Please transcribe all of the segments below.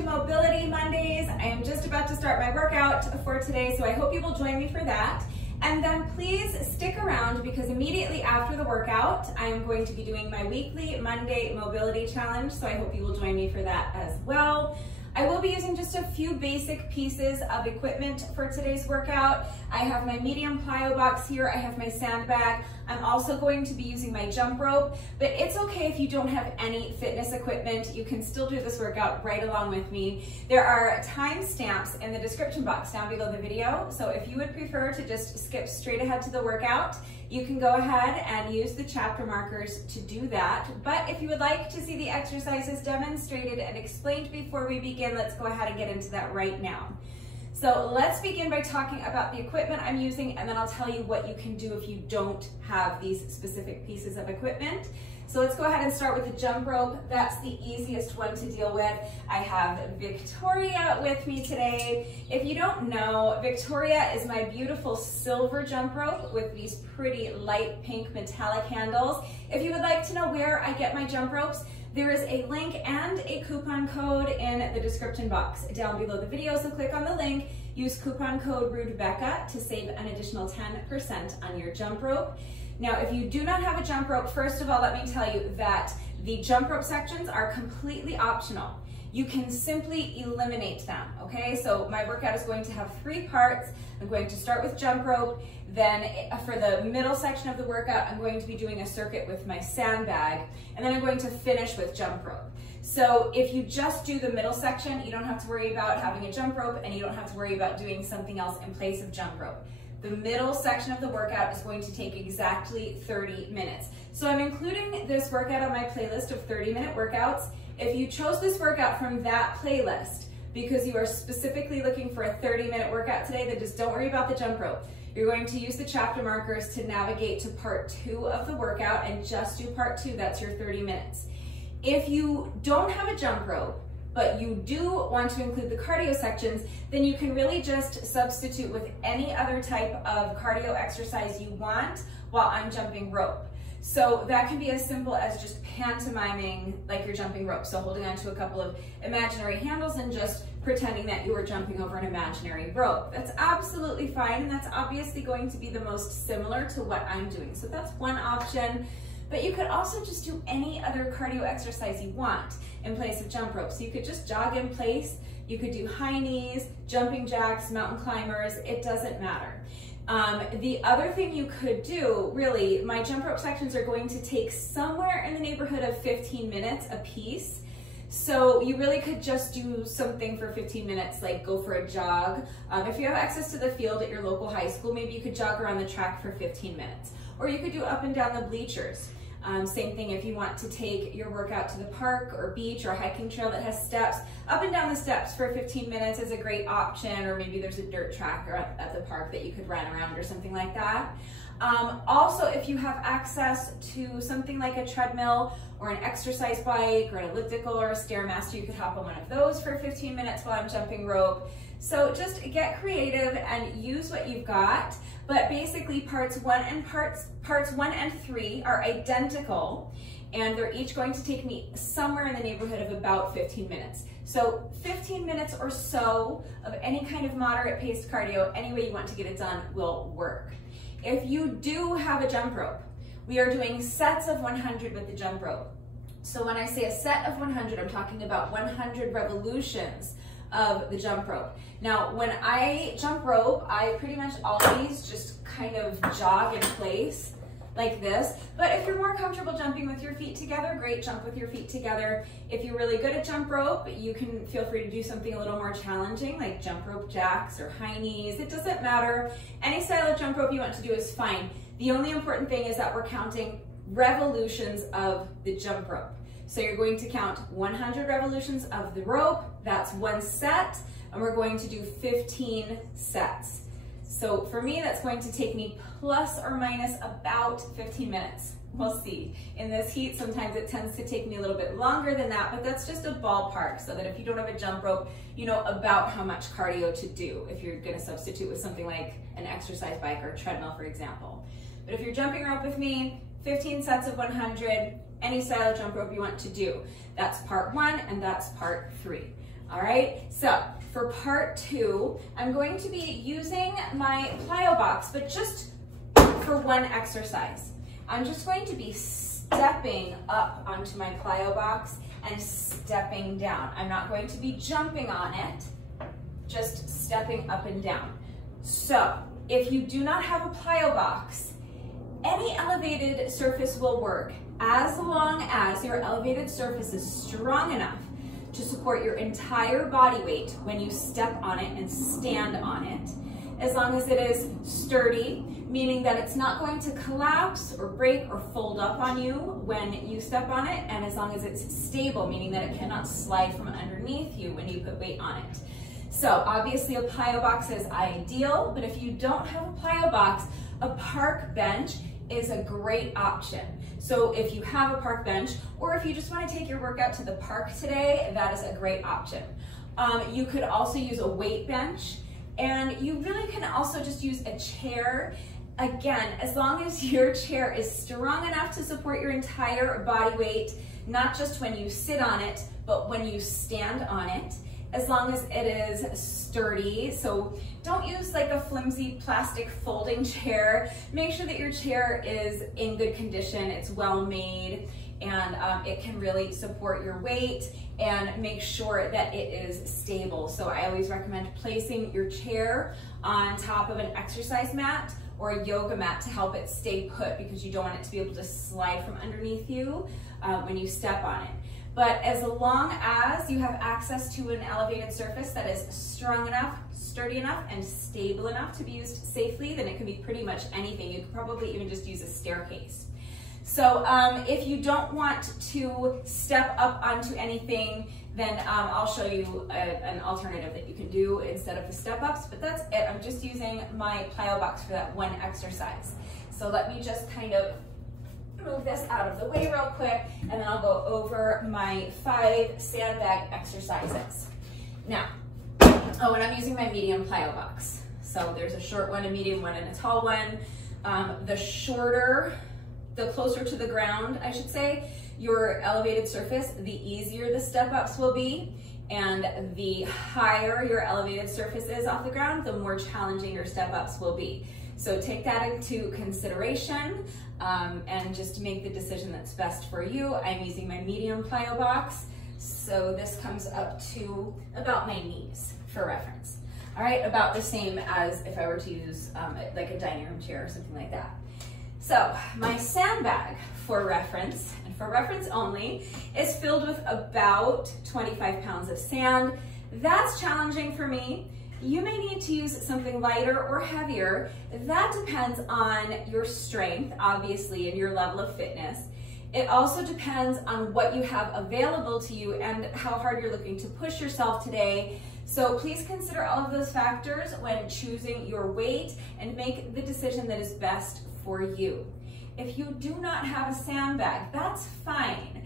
to Mobility Mondays. I am just about to start my workout for today, so I hope you will join me for that. And then please stick around because immediately after the workout, I am going to be doing my weekly Monday Mobility Challenge, so I hope you will join me for that as well. I will be using just a few basic pieces of equipment for today's workout. I have my medium plyo box here, I have my sandbag. I'm also going to be using my jump rope, but it's okay if you don't have any fitness equipment. You can still do this workout right along with me. There are timestamps in the description box down below the video, so if you would prefer to just skip straight ahead to the workout, you can go ahead and use the chapter markers to do that. But if you would like to see the exercises demonstrated and explained before we begin, let's go ahead and get into that right now. So let's begin by talking about the equipment I'm using, and then I'll tell you what you can do if you don't have these specific pieces of equipment. So let's go ahead and start with the jump rope. That's the easiest one to deal with. I have Victoria with me today. If you don't know, Victoria is my beautiful silver jump rope with these pretty light pink metallic handles. If you would like to know where I get my jump ropes, there is a link and a coupon code in the description box down below the video, so click on the link, use coupon code RUDEBECCA to save an additional 10% on your jump rope. Now, if you do not have a jump rope, first of all, let me tell you that the jump rope sections are completely optional. You can simply eliminate them, okay? So my workout is going to have 3 parts. I'm going to start with jump rope. Then for the middle section of the workout, I'm going to be doing a circuit with my sandbag. And then I'm going to finish with jump rope. So if you just do the middle section, you don't have to worry about having a jump rope and you don't have to worry about doing something else in place of jump rope. The middle section of the workout is going to take exactly 30 minutes. So I'm including this workout on my playlist of 30-minute workouts. If you chose this workout from that playlist because you are specifically looking for a 30-minute workout today, then just don't worry about the jump rope. You're going to use the chapter markers to navigate to part 2 of the workout and just do part 2, that's your 30 minutes. If you don't have a jump rope, but you do want to include the cardio sections, then you can really just substitute with any other type of cardio exercise you want while I'm jumping rope. So that can be as simple as just pantomiming like you're jumping rope. So holding onto a couple of imaginary handles and just pretending that you are jumping over an imaginary rope. That's absolutely fine, and that's obviously going to be the most similar to what I'm doing. So that's one option. But you could also just do any other cardio exercise you want in place of jump rope. So you could just jog in place, you could do high knees, jumping jacks, mountain climbers, it doesn't matter. The other thing you could do, really, my jump rope sections are going to take somewhere in the neighborhood of 15 minutes a piece. So you really could just do something for 15 minutes, like go for a jog. If you have access to the field at your local high school, maybe you could jog around the track for 15 minutes. Or you could do up and down the bleachers. Same thing if you want to take your workout to the park or beach or hiking trail that has steps. Up and down the steps for 15 minutes is a great option, or maybe there's a dirt track or at the park that you could run around or something like that. Also, if you have access to something like a treadmill or an exercise bike or an elliptical or a Stairmaster, you could hop on one of those for 15 minutes while I'm jumping rope. So just get creative and use what you've got. But basically parts 1 and 3 are identical, and they're each going to take me somewhere in the neighborhood of about 15 minutes. So 15 minutes or so of any kind of moderate paced cardio, any way you want to get it done will work. If you do have a jump rope, we are doing sets of 100 with the jump rope. So when I say a set of 100, I'm talking about 100 revolutions of the jump rope. Now, when I jump rope, I pretty much always just kind of jog in place like this. But if you're more comfortable jumping with your feet together, great, jump with your feet together. If you're really good at jump rope, you can feel free to do something a little more challenging, like jump rope jacks or high knees. It doesn't matter. Any style of jump rope you want to do is fine. The only important thing is that we're counting revolutions of the jump rope. So you're going to count 100 revolutions of the rope, that's 1 set, and we're going to do 15 sets. So for me, that's going to take me plus or minus about 15 minutes. We'll see. In this heat, sometimes it tends to take me a little bit longer than that, but that's just a ballpark so that if you don't have a jump rope, you know about how much cardio to do if you're gonna substitute with something like an exercise bike or a treadmill, for example. But if you're jumping rope with me, 15 sets of 100, any style of jump rope you want to do. That's part 1 and that's part 3. All right, so for part 2, I'm going to be using my plyo box, but just for one exercise. I'm just going to be stepping up onto my plyo box and stepping down. I'm not going to be jumping on it, just stepping up and down. So if you do not have a plyo box, any elevated surface will work as long as your elevated surface is strong enough to support your entire body weight when you step on it and stand on it. As long as it is sturdy, meaning that it's not going to collapse or break or fold up on you when you step on it, and as long as it's stable, meaning that it cannot slide from underneath you when you put weight on it. So obviously a plyo box is ideal, but if you don't have a plyo box, a park bench is a great option. So if you have a park bench, or if you just want to take your workout to the park today, that is a great option. You could also use a weight bench, and you really can also just use a chair. Again, as long as your chair is strong enough to support your entire body weight, not just when you sit on it, but when you stand on it. As long as it is sturdy, so don't use like a flimsy plastic folding chair. Make sure that your chair is in good condition, it's well made, and it can really support your weight, and make sure that it is stable. So I always recommend placing your chair on top of an exercise mat or a yoga mat to help it stay put, because you don't want it to be able to slide from underneath you when you step on it. But as long as you have access to an elevated surface that is strong enough, sturdy enough, and stable enough to be used safely, then it can be pretty much anything. You could probably even just use a staircase. So if you don't want to step up onto anything, then I'll show you an alternative that you can do instead of the step-ups, but that's it. I'm just using my plyo box for that one exercise. So let me just kind of move this out of the way real quick, and then I'll go over my 5 sandbag exercises. Now, and I'm using my medium plyo box. So there's a short one, a medium one, and a tall one. The shorter, the closer to the ground, I should say, your elevated surface, the easier the step-ups will be, and the higher your elevated surface is off the ground, the more challenging your step-ups will be. So take that into consideration and just make the decision that's best for you. I'm using my medium plyo box, so this comes up to about my knees for reference. All right, about the same as if I were to use like a dining room chair or something like that. So my sandbag, for reference, and for reference only, is filled with about 25 pounds of sand. That's challenging for me. You may need to use something lighter or heavier. That depends on your strength, obviously, and your level of fitness. It also depends on what you have available to you and how hard you're looking to push yourself today. So please consider all of those factors when choosing your weight and make the decision that is best for you. If you do not have a sandbag, that's fine.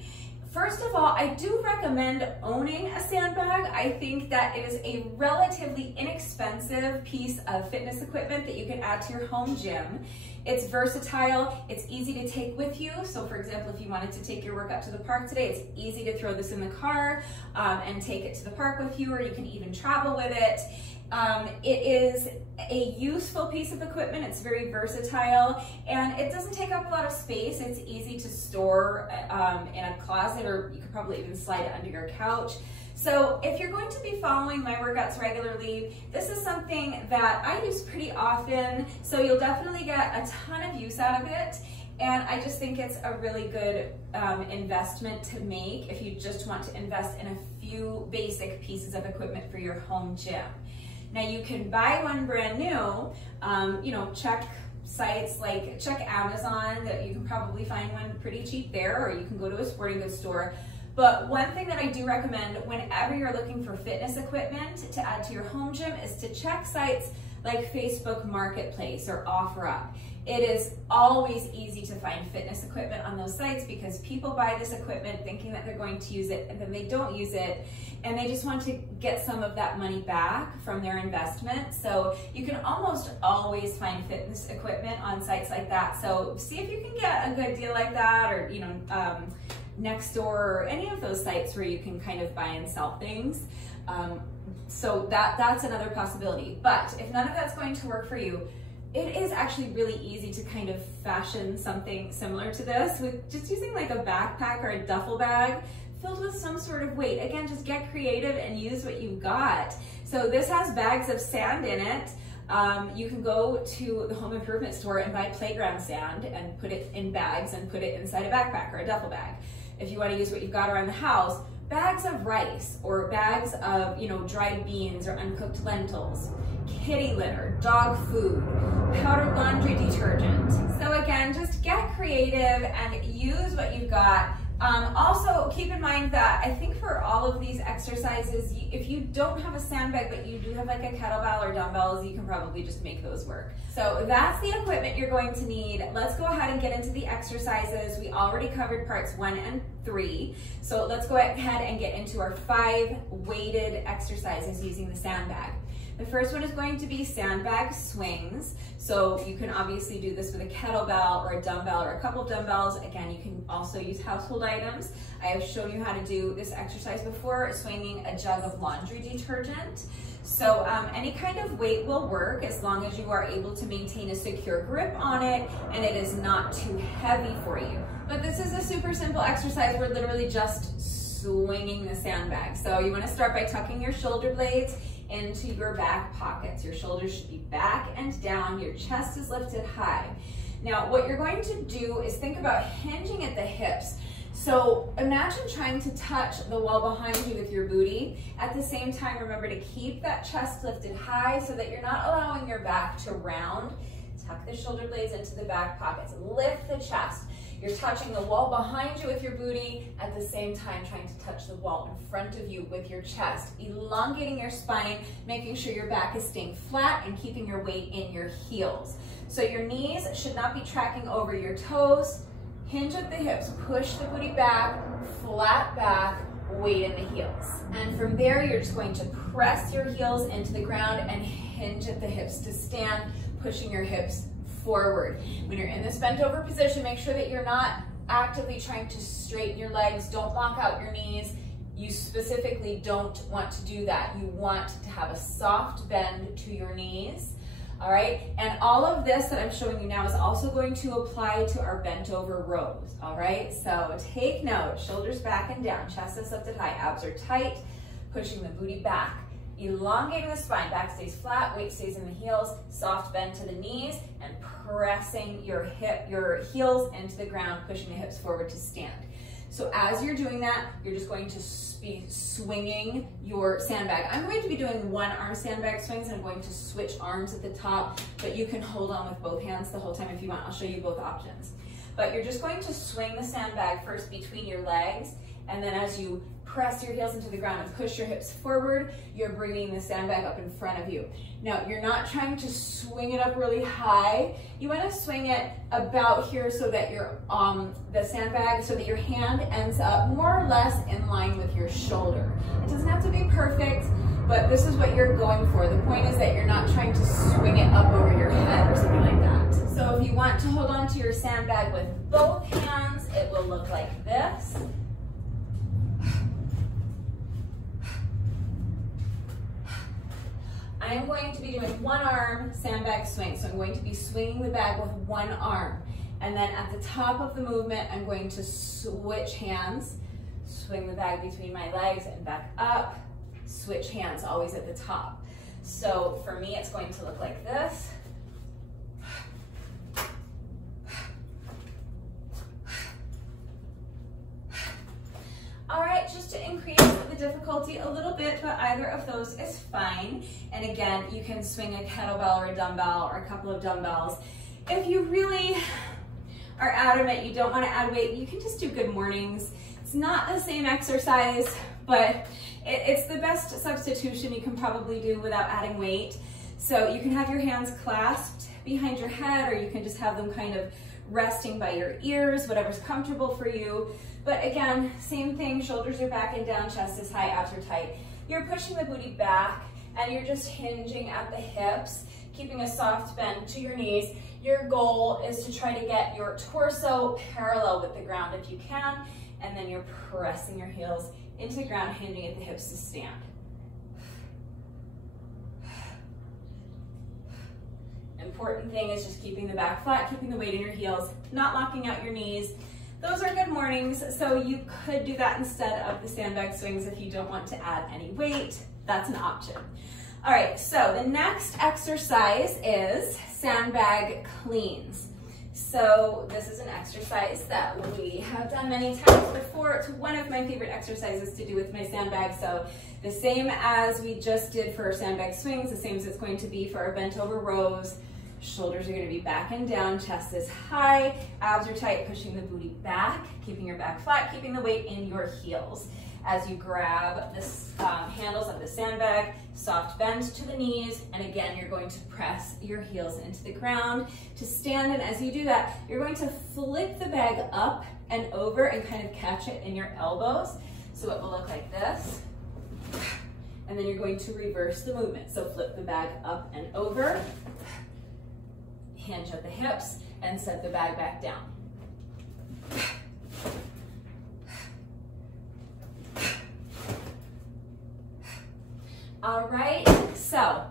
First of all, I do recommend owning a sandbag. I think that it is a relatively inexpensive piece of fitness equipment that you can add to your home gym. It's versatile, it's easy to take with you. So for example, if you wanted to take your workout to the park today, it's easy to throw this in the car and take it to the park with you, or you can even travel with it. It is a useful piece of equipment. It's very versatile, and it doesn't take up a lot of space. It's easy to store in a closet, or you could probably even slide it under your couch. So if you're going to be following my workouts regularly, this is something that I use pretty often, so you'll definitely get a ton of use out of it. And I just think it's a really good investment to make if you just want to invest in a few basic pieces of equipment for your home gym. Now you can buy one brand new, check sites like, check Amazon, that you can probably find one pretty cheap there, or you can go to a sporting goods store. But one thing that I do recommend whenever you're looking for fitness equipment to add to your home gym is to check sites like Facebook Marketplace or OfferUp. It is always easy to find fitness equipment on those sites because people buy this equipment thinking that they're going to use it, and then they don't use it, and they just want to get some of that money back from their investment. So you can almost always find fitness equipment on sites like that. So see if you can get a good deal like that, or Nextdoor or any of those sites where you can kind of buy and sell things. So that's another possibility. But if none of that's going to work for you, it is actually really easy to kind of fashion something similar to this with just using like a backpack or a duffel bag filled with some sort of weight. Again, just get creative and use what you've got. So this has bags of sand in it. You can go to the home improvement store and buy playground sand and put it in bags and put it inside a backpack or a duffel bag. If you want to use what you've got around the house, bags of rice or bags of, dried beans or uncooked lentils, kitty litter, dog food, powdered laundry detergent. So again, just get creative and use what you've got. Also, keep in mind that I think for all of these exercises, if you don't have a sandbag, but you do have like a kettlebell or dumbbells, you can probably just make those work. So that's the equipment you're going to need. Let's go ahead and get into the exercises. We already covered parts 1 and 3. So let's go ahead and get into our 5 weighted exercises using the sandbag. The first one is going to be sandbag swings. So you can obviously do this with a kettlebell or a dumbbell or a couple of dumbbells. Again, you can also use household items. I have shown you how to do this exercise before, swinging a jug of laundry detergent. So any kind of weight will work as long as you are able to maintain a secure grip on it and it is not too heavy for you. But this is a super simple exercise. We're literally just swinging the sandbag. So you want to start by tucking your shoulder blades into your back pockets. Your shoulders should be back and down. Your chest is lifted high. Now, what you're going to do is think about hinging at the hips. So imagine trying to touch the wall behind you with your booty. At the same time, remember to keep that chest lifted high so that you're not allowing your back to round. Tuck the shoulder blades into the back pockets. Lift the chest. You're touching the wall behind you with your booty, at the same time trying to touch the wall in front of you with your chest, elongating your spine, making sure your back is staying flat and keeping your weight in your heels. So your knees should not be tracking over your toes. Hinge at the hips, push the booty back, flat back, weight in the heels. And from there, you're just going to press your heels into the ground and hinge at the hips to stand, pushing your hips forward. When you're in this bent over position, make sure that you're not actively trying to straighten your legs. Don't lock out your knees. You specifically don't want to do that. You want to have a soft bend to your knees. All right, and all of this that I'm showing you now is also going to apply to our bent over rows. All right, so take note, shoulders back and down, chest is lifted high, abs are tight, pushing the booty back. Elongating the spine, back stays flat, weight stays in the heels, soft bend to the knees, and pressing your heels into the ground, pushing the hips forward to stand. So as you're doing that, you're just going to be swinging your sandbag. I'm going to be doing one arm sandbag swings, and I'm going to switch arms at the top, but you can hold on with both hands the whole time if you want. I'll show you both options. But you're just going to swing the sandbag first between your legs, and then as you press your heels into the ground and push your hips forward, you're bringing the sandbag up in front of you. Now, you're not trying to swing it up really high. You want to swing it about here so that your the sandbag, so that your hand ends up more or less in line with your shoulder. It doesn't have to be perfect, but this is what you're going for. The point is that you're not trying to swing it up over your head or something like that. So if you want to hold on to your sandbag with both hands, it will look like this. I am going to be doing one arm sandbag swing. So I'm going to be swinging the bag with one arm. And then at the top of the movement, I'm going to switch hands, swing the bag between my legs and back up, switch hands, always at the top. So for me, it's going to look like this. All right, just to increase the difficulty a little bit, but either of those is fine. And again, you can swing a kettlebell or a dumbbell or a couple of dumbbells. If you really are adamant you don't want to add weight, you can just do good mornings. It's not the same exercise, but it's the best substitution you can probably do without adding weight. So you can have your hands clasped behind your head, or you can just have them kind of resting by your ears, whatever's comfortable for you. But again, same thing, shoulders are back and down, chest is high, abs are tight. You're pushing the booty back and you're just hinging at the hips, keeping a soft bend to your knees. Your goal is to try to get your torso parallel with the ground if you can, and then you're pressing your heels into the ground, hinging at the hips to stand. Important thing is just keeping the back flat, keeping the weight in your heels, not locking out your knees. Those are good mornings, so you could do that instead of the sandbag swings if you don't want to add any weight. That's an option. All right, so the next exercise is sandbag cleans. So this is an exercise that we have done many times before. It's one of my favorite exercises to do with my sandbag. So the same as we just did for our sandbag swings, the same as it's going to be for our bent over rows. Shoulders are going to be back and down, chest is high, abs are tight, pushing the booty back, keeping your back flat, keeping the weight in your heels. As you grab the handles of the sandbag, soft bend to the knees, and again, you're going to press your heels into the ground to stand, and as you do that, you're going to flip the bag up and over and kind of catch it in your elbows. So it will look like this, and then you're going to reverse the movement. So flip the bag up and over, hinge at the hips, and set the bag back down. All right, so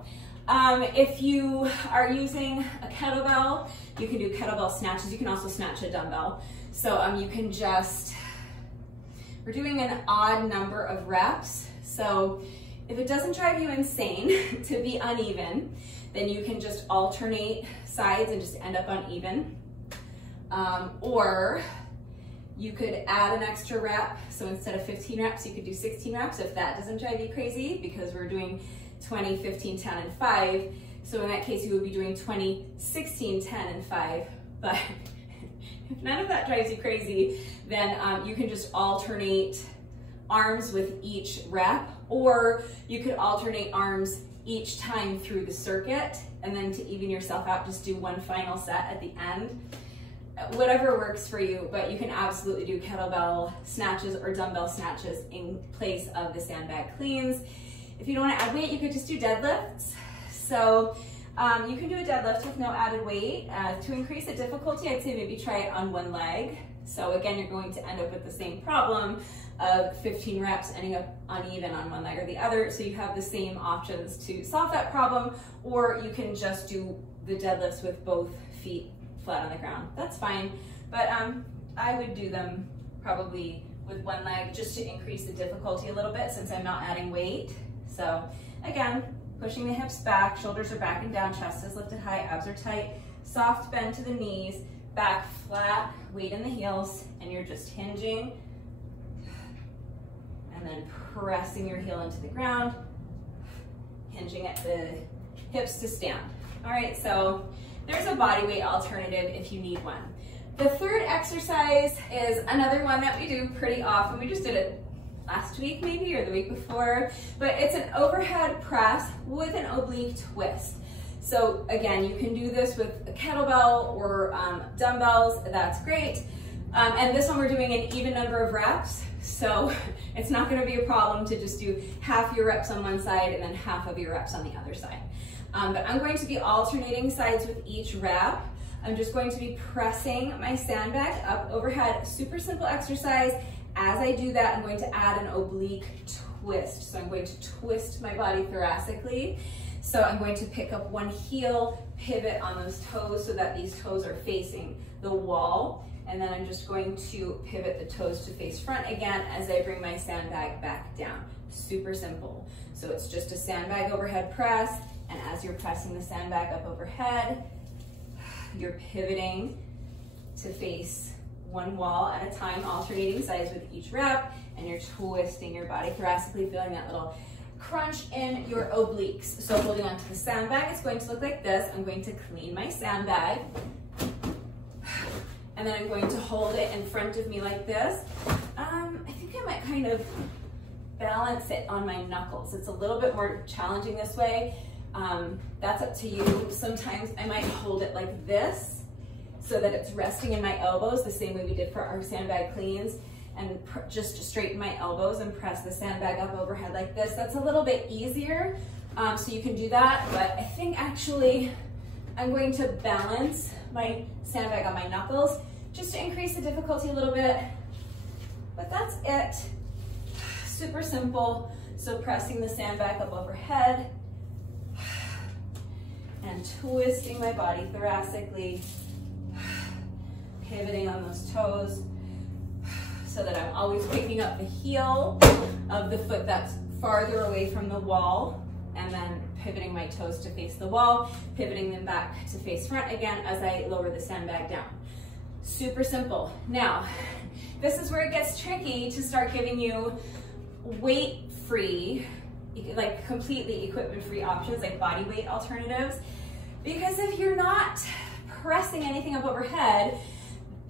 if you are using a kettlebell, you can do kettlebell snatches. You can also snatch a dumbbell. So you can just, we're doing an odd number of reps. So if it doesn't drive you insane to be uneven, then you can just alternate sides and just end up uneven. Or you could add an extra rep. So instead of 15 reps, you could do 16 reps if that doesn't drive you crazy, because we're doing 20, 15, 10, and 5. So in that case, you would be doing 20, 16, 10, and 5. But if none of that drives you crazy, then you can just alternate arms with each rep, or you could alternate arms each time through the circuit, and then to even yourself out, just do one final set at the end. Whatever works for you, but you can absolutely do kettlebell snatches or dumbbell snatches in place of the sandbag cleans. If you don't want to add weight, you could just do deadlifts. So you can do a deadlift with no added weight. To increase the difficulty, I'd say maybe try it on one leg. So again, you're going to end up with the same problem of 15 reps ending up uneven on one leg or the other. So you have the same options to solve that problem, or you can just do the deadlifts with both feet flat on the ground. That's fine, but I would do them probably with one leg just to increase the difficulty a little bit, since I'm not adding weight. So again, pushing the hips back, shoulders are back and down, chest is lifted high, abs are tight, soft bend to the knees, back flat, weight in the heels, and you're just hinging and then pressing your heel into the ground, hinging at the hips to stand. All right, so there's a body weight alternative if you need one. The third exercise is another one that we do pretty often. We just did it last week maybe, or the week before, but it's an overhead press with an oblique twist. So again, you can do this with a kettlebell or dumbbells, that's great. And this one we're doing an even number of reps, so it's not gonna be a problem to just do half your reps on one side and then half of your reps on the other side. But I'm going to be alternating sides with each rep. I'm just going to be pressing my sandbag up overhead. Super simple exercise. As I do that, I'm going to add an oblique twist. So I'm going to twist my body thoracically. So I'm going to pick up one heel, pivot on those toes so that these toes are facing the wall. And then I'm just going to pivot the toes to face front again as I bring my sandbag back down. Super simple. So it's just a sandbag overhead press. And as you're pressing the sandbag up overhead, you're pivoting to face one wall at a time, alternating sides with each rep, and you're twisting your body thoracically, feeling that little crunch in your obliques. So holding onto the sandbag, it's going to look like this. I'm going to clean my sandbag, and then I'm going to hold it in front of me like this. I think I might kind of balance it on my knuckles. It's a little bit more challenging this way. That's up to you. Sometimes I might hold it like this so that it's resting in my elbows, the same way we did for our sandbag cleans, and just straighten my elbows and press the sandbag up overhead like this. That's a little bit easier, so you can do that, but I think actually I'm going to balance my sandbag on my knuckles just to increase the difficulty a little bit. But that's it. Super simple. So pressing the sandbag up overhead and twisting my body thoracically, pivoting on those toes so that I'm always picking up the heel of the foot that's farther away from the wall, and then pivoting my toes to face the wall, pivoting them back to face front again as I lower the sandbag down. Super simple. Now, this is where it gets tricky to start giving you weight-free, like completely equipment-free options, like body weight alternatives. Because if you're not pressing anything up overhead,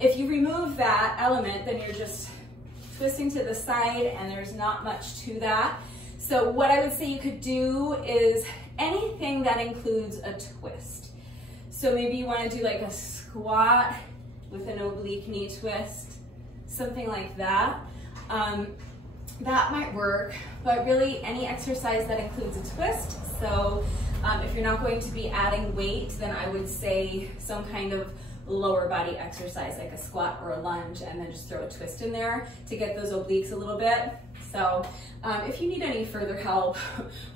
if you remove that element, then you're just twisting to the side and there's not much to that. So what I would say you could do is anything that includes a twist. So maybe you want to do like a squat with an oblique knee twist, something like that. That might work, but really any exercise that includes a twist. So if you're not going to be adding weight, then I would say some kind of lower body exercise like a squat or a lunge, and then just throw a twist in there to get those obliques a little bit. So if you need any further help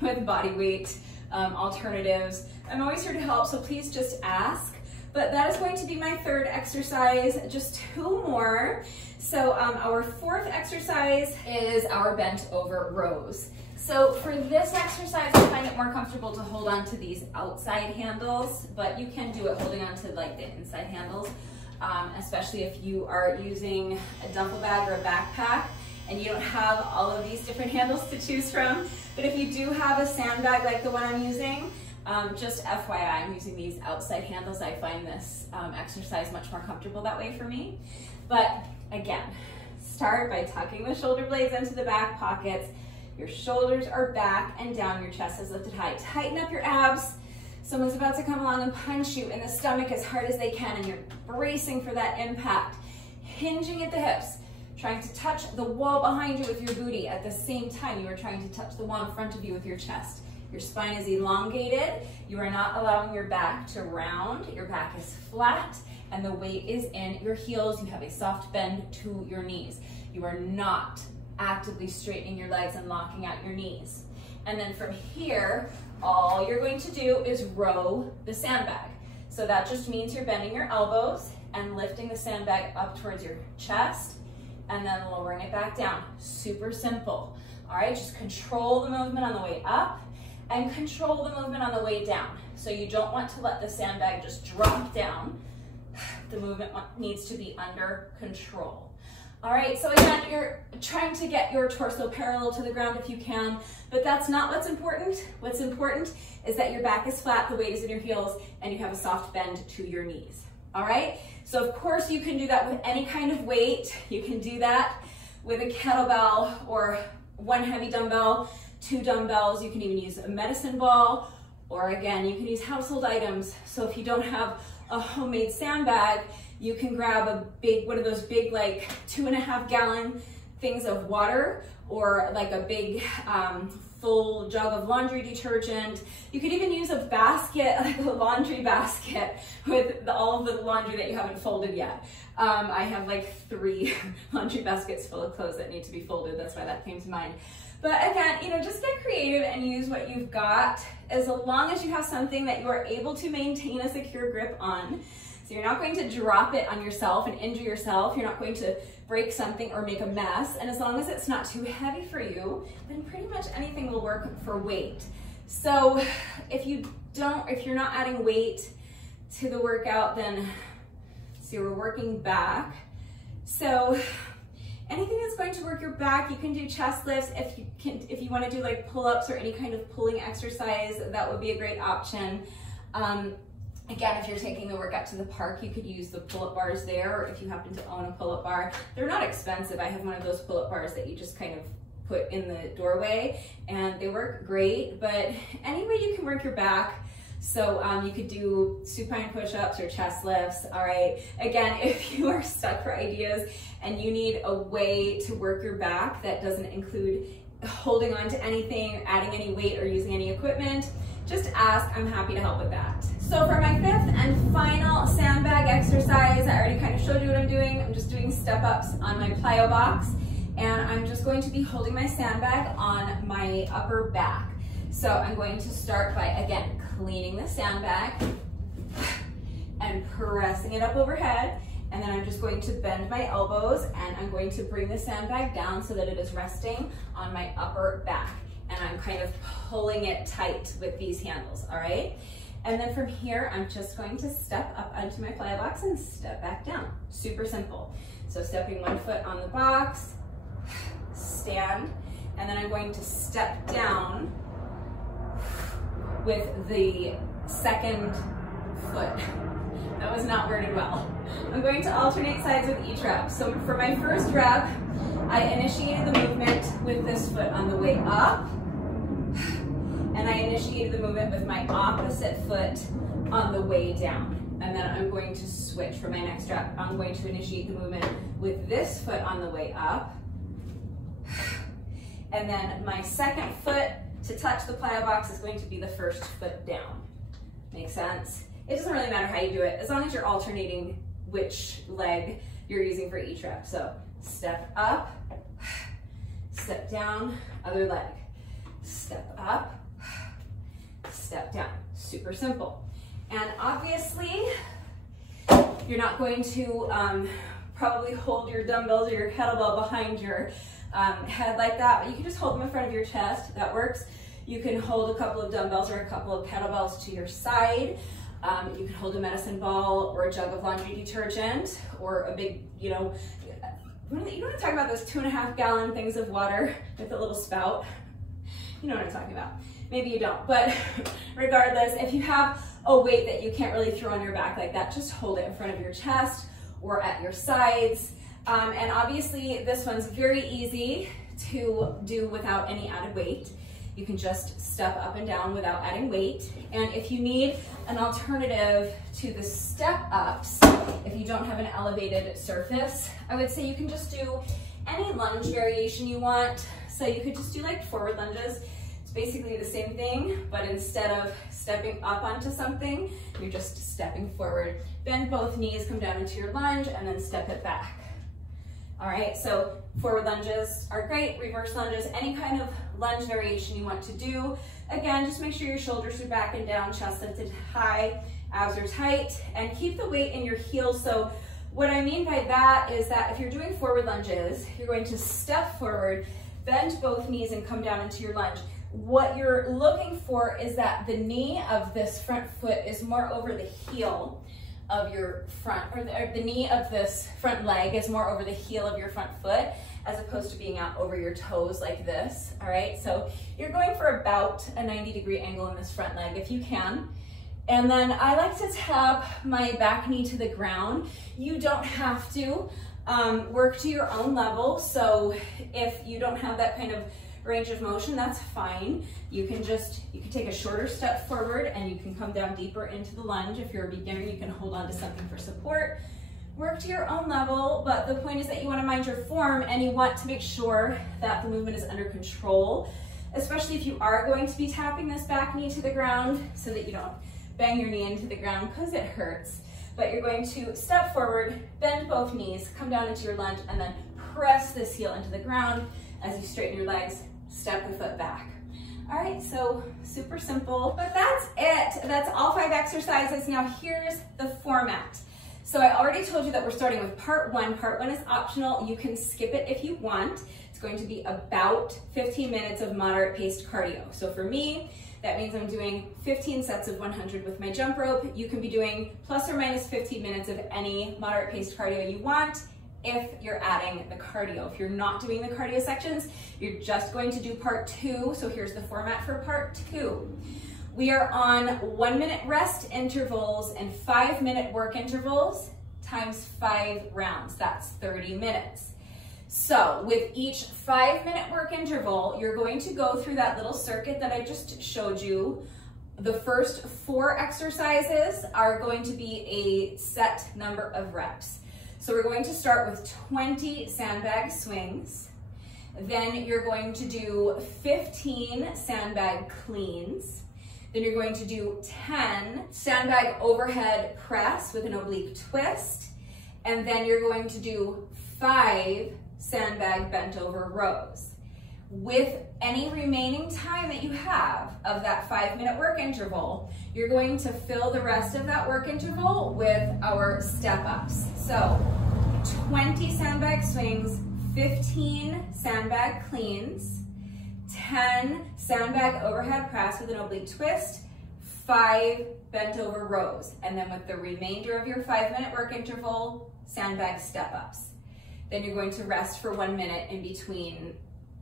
with body weight alternatives, I'm always here to help, so please just ask. But that is going to be my third exercise, just two more. So our fourth exercise is our bent over rows. So for this exercise, I find it more comfortable to hold on to these outside handles, but you can do it holding on to like the inside handles, especially if you are using a duffel bag or a backpack and you don't have all of these different handles to choose from. But if you do have a sandbag like the one I'm using, just FYI, I'm using these outside handles. I find this exercise much more comfortable that way for me. But again, start by tucking the shoulder blades into the back pockets. Your shoulders are back and down, your chest is lifted high. Tighten up your abs. Someone's about to come along and punch you in the stomach as hard as they can, and you're bracing for that impact. Hinging at the hips, trying to touch the wall behind you with your booty at the same time you are trying to touch the wall in front of you with your chest. Your spine is elongated. You are not allowing your back to round. Your back is flat, and the weight is in your heels. You have a soft bend to your knees. You are not actively straightening your legs and locking out your knees. And then from here, all you're going to do is row the sandbag. So that just means you're bending your elbows and lifting the sandbag up towards your chest and then lowering it back down. Super simple. All right, just control the movement on the way up and control the movement on the way down. So you don't want to let the sandbag just drop down. The movement needs to be under control. All right, so again, you're trying to get your torso parallel to the ground if you can, but that's not what's important. What's important is that your back is flat, the weight is in your heels, and you have a soft bend to your knees. All right, so of course you can do that with any kind of weight. You can do that with a kettlebell or one heavy dumbbell, 2 dumbbells. You can even use a medicine ball, or again, you can use household items. So if you don't have a homemade sandbag, you can grab a big, one of those big like 2.5 gallon things of water, or like a big full jug of laundry detergent. You could even use a basket, like a laundry basket with all of the laundry that you haven't folded yet. I have like 3 laundry baskets full of clothes that need to be folded. That's why that came to mind. But again, you know, just get creative and use what you've got, as long as you have something that you are able to maintain a secure grip on. So you're not going to drop it on yourself and injure yourself. You're not going to break something or make a mess. And as long as it's not too heavy for you, then pretty much anything will work for weight. So if you're not adding weight to the workout, then so we're working back. So anything that's going to work your back, you can do chest lifts. If you want to do like pull-ups or any kind of pulling exercise, that would be a great option. Again, if you're taking the workout to the park, you could use the pull-up bars there, or if you happen to own a pull-up bar. They're not expensive. I have one of those pull-up bars that you just kind of put in the doorway, and they work great. But any way you can work your back. So you could do supine push-ups or chest lifts. All right. Again, if you are stuck for ideas and you need a way to work your back that doesn't include holding on to anything, adding any weight, or using any equipment, just ask. I'm happy to help with that. So for my 5th and final sandbag exercise, I already kind of showed you what I'm doing. I'm just doing step ups on my plyo box. and I'm just going to be holding my sandbag on my upper back. So I'm going to start by, again, cleaning the sandbag and pressing it up overhead. And then I'm just going to bend my elbows and I'm going to bring the sandbag down so that it is resting on my upper back. And I'm kind of pulling it tight with these handles, all right? And then from here, I'm just going to step up onto my plyo box and step back down. Super simple. So stepping one foot on the box, stand, and then I'm going to step down with the second foot. That was not worded well. I'm going to alternate sides with each rep. So for my first rep, I initiated the movement with this foot on the way up, and I initiated the movement with my opposite foot on the way down. And then I'm going to switch for my next rep. I'm going to initiate the movement with this foot on the way up, and then my second foot to touch the plyo box is going to be the first foot down. Make sense? It doesn't really matter how you do it, as long as you're alternating which leg you're using for each rep. So step up, step down, other leg. Step up, step down. Super simple. And obviously, you're not going to probably hold your dumbbells or your kettlebell behind your head like that, but you can just hold them in front of your chest. That works. You can hold a couple of dumbbells or a couple of kettlebells to your side. You can hold a medicine ball or a jug of laundry detergent or a big, you know what I'm talking about, those 2.5 gallon things of water with a little spout. You know what I'm talking about. Maybe you don't, but regardless, if you have a weight that you can't really throw on your back like that, just hold it in front of your chest or at your sides. And obviously this one's very easy to do without any added weight. You can just step up and down without adding weight. And if you need an alternative to the step ups, if you don't have an elevated surface, I would say you can just do any lunge variation you want. So you could just do like forward lunges. It's basically the same thing, but instead of stepping up onto something, you're just stepping forward. Bend both knees, come down into your lunge, and then step it back. All right, so forward lunges are great, reverse lunges, any kind of lunge variation you want to do. Again, just make sure your shoulders are back and down, chest lifted high, abs are tight, and keep the weight in your heels. So what I mean by that is that if you're doing forward lunges, you're going to step forward, bend both knees, and come down into your lunge. What you're looking for is that the knee of this front foot is more over the heel of your front, or the knee of this front leg is more over the heel of your front foot, as opposed to being out over your toes like this, all right? So you're going for about a 90-degree angle in this front leg if you can. And then I like to tap my back knee to the ground. You don't have to work to your own level. So if you don't have that kind of range of motion, that's fine. You can take a shorter step forward and you can come down deeper into the lunge. If you're a beginner, you can hold on to something for support. Work to your own level, but the point is that you want to mind your form and you want to make sure that the movement is under control, especially if you are going to be tapping this back knee to the ground so that you don't bang your knee into the ground because it hurts. But you're going to step forward, bend both knees, come down into your lunge, and then press this heel into the ground as you straighten your legs, step the foot back. All right, so super simple, but that's it. That's all 5 exercises. Now here's the format. So I already told you that we're starting with part 1. Part 1 is optional. You can skip it if you want. It's going to be about 15 minutes of moderate paced cardio. So for me, that means I'm doing 15 sets of 100 with my jump rope. You can be doing plus or minus 15 minutes of any moderate paced cardio you want if you're adding the cardio. If you're not doing the cardio sections, you're just going to do part 2. So here's the format for part 2. We are on 1-minute rest intervals and 5-minute work intervals times 5 rounds. That's 30 minutes. So with each 5-minute work interval, you're going to go through that little circuit that I just showed you. The first 4 exercises are going to be a set number of reps. So we're going to start with 20 sandbag swings. Then you're going to do 15 sandbag cleans. Then you're going to do 10 sandbag overhead press with an oblique twist. And then you're going to do 5 sandbag bent over rows. With any remaining time that you have of that 5-minute work interval, you're going to fill the rest of that work interval with our step ups. So 20 sandbag swings, 15 sandbag cleans, 10 sandbag overhead press with an oblique twist, 5 bent over rows. And then with the remainder of your 5-minute work interval, sandbag step ups. Then you're going to rest for 1 minute in between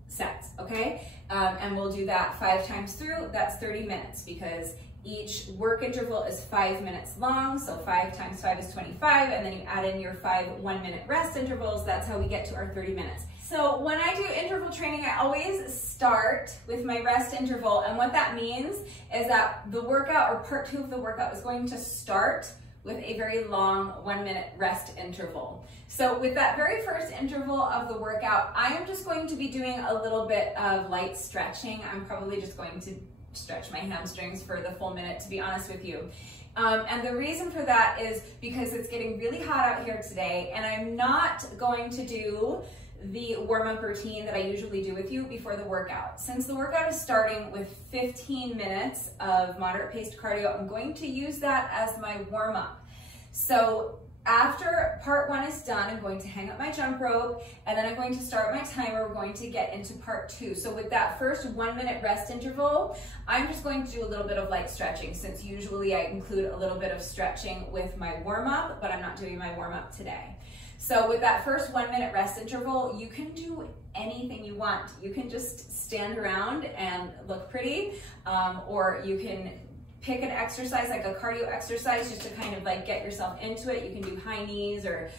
sets, okay? And we'll do that 5 times through. That's 30 minutes because each work interval is 5 minutes long. So 5 times 5 is 25. And then you add in your 5 1-minute rest intervals. That's how we get to our 30 minutes. So when I do interval training, I always start with my rest interval. And what that means is that the workout, or part 2 of the workout, is going to start with a very long 1-minute rest interval. So with that very first interval of the workout, I am just going to be doing a little bit of light stretching. I'm probably just going to stretch my hamstrings for the full minute, to be honest with you. And the reason for that is because it's getting really hot out here today, and I'm not going to do the warm-up routine that I usually do with you before the workout. Since the workout is starting with 15 minutes of moderate paced cardio, I'm going to use that as my warm-up. So after part 1 is done, I'm going to hang up my jump rope, and then I'm going to start my timer. We're going to get into part 2. So with that first 1-minute rest interval, I'm just going to do a little bit of light stretching, since usually I include a little bit of stretching with my warm-up, but I'm not doing my warm-up today. So with that first 1-minute rest interval, you can do anything you want. You can just stand around and look pretty, or you can pick an exercise, like a cardio exercise, just to kind of like get yourself into it. You can do high knees or,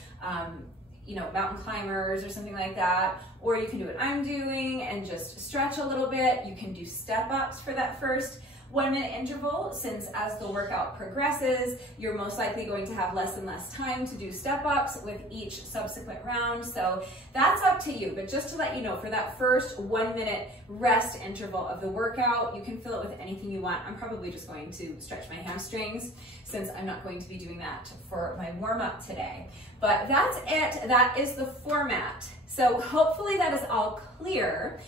you know, mountain climbers or something like that. Or you can do what I'm doing and just stretch a little bit. You can do step ups for that first 1-minute interval, since as the workout progresses, you're most likely going to have less and less time to do step ups with each subsequent round. So that's up to you. But just to let you know, for that first 1-minute rest interval of the workout, you can fill it with anything you want. I'm probably just going to stretch my hamstrings, since I'm not going to be doing that for my warm-up today. But that's it. That is the format. So hopefully that is all clear.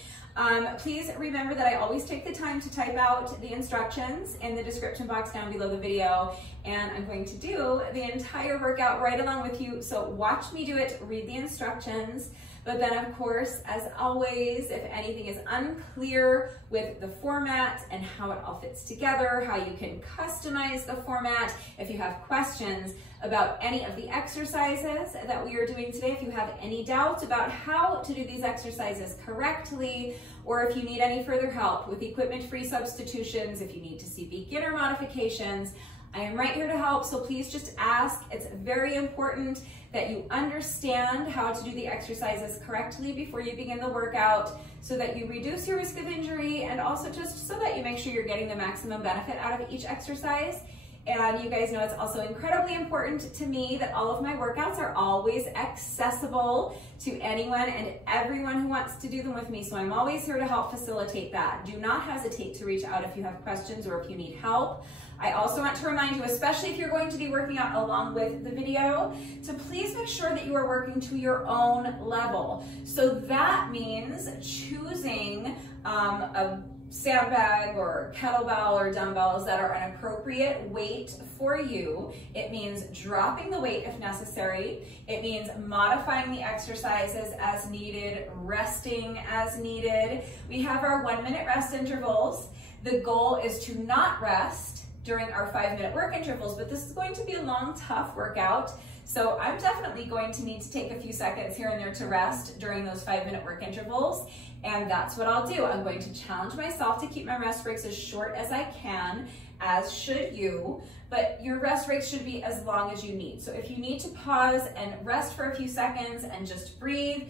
Please remember that I always take the time to type out the instructions in the description box down below the video, and I'm going to do the entire workout right along with you. So watch me do it, read the instructions. But then of course, as always, if anything is unclear with the format and how it all fits together, how you can customize the format, if you have questions about any of the exercises that we are doing today, if you have any doubts about how to do these exercises correctly, or if you need any further help with equipment-free substitutions, if you need to see beginner modifications, I am right here to help, so please just ask. It's very important that you understand how to do the exercises correctly before you begin the workout, so that you reduce your risk of injury, and also just so that you make sure you're getting the maximum benefit out of each exercise. And you guys know it's also incredibly important to me that all of my workouts are always accessible to anyone and everyone who wants to do them with me. So I'm always here to help facilitate that. Do not hesitate to reach out if you have questions or if you need help. I also want to remind you, especially if you're going to be working out along with the video, to please make sure that you are working to your own level. So that means choosing a sandbag or kettlebell or dumbbells that are an appropriate weight for you. It means dropping the weight if necessary. It means modifying the exercises as needed, resting as needed. We have our 1-minute rest intervals. The goal is to not rest during our 5-minute work intervals, but this is going to be a long, tough workout. So I'm definitely going to need to take a few seconds here and there to rest during those 5-minute work intervals. And that's what I'll do. I'm going to challenge myself to keep my rest breaks as short as I can, as should you, but your rest breaks should be as long as you need. So if you need to pause and rest for a few seconds and just breathe,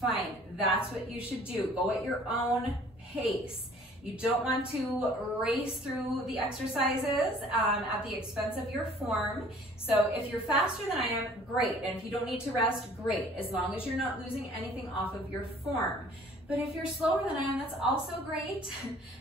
fine, that's what you should do. Go at your own pace. You don't want to race through the exercises at the expense of your form. So if you're faster than I am, great. And if you don't need to rest, great, as long as you're not losing anything off of your form. But if you're slower than I am, that's also great,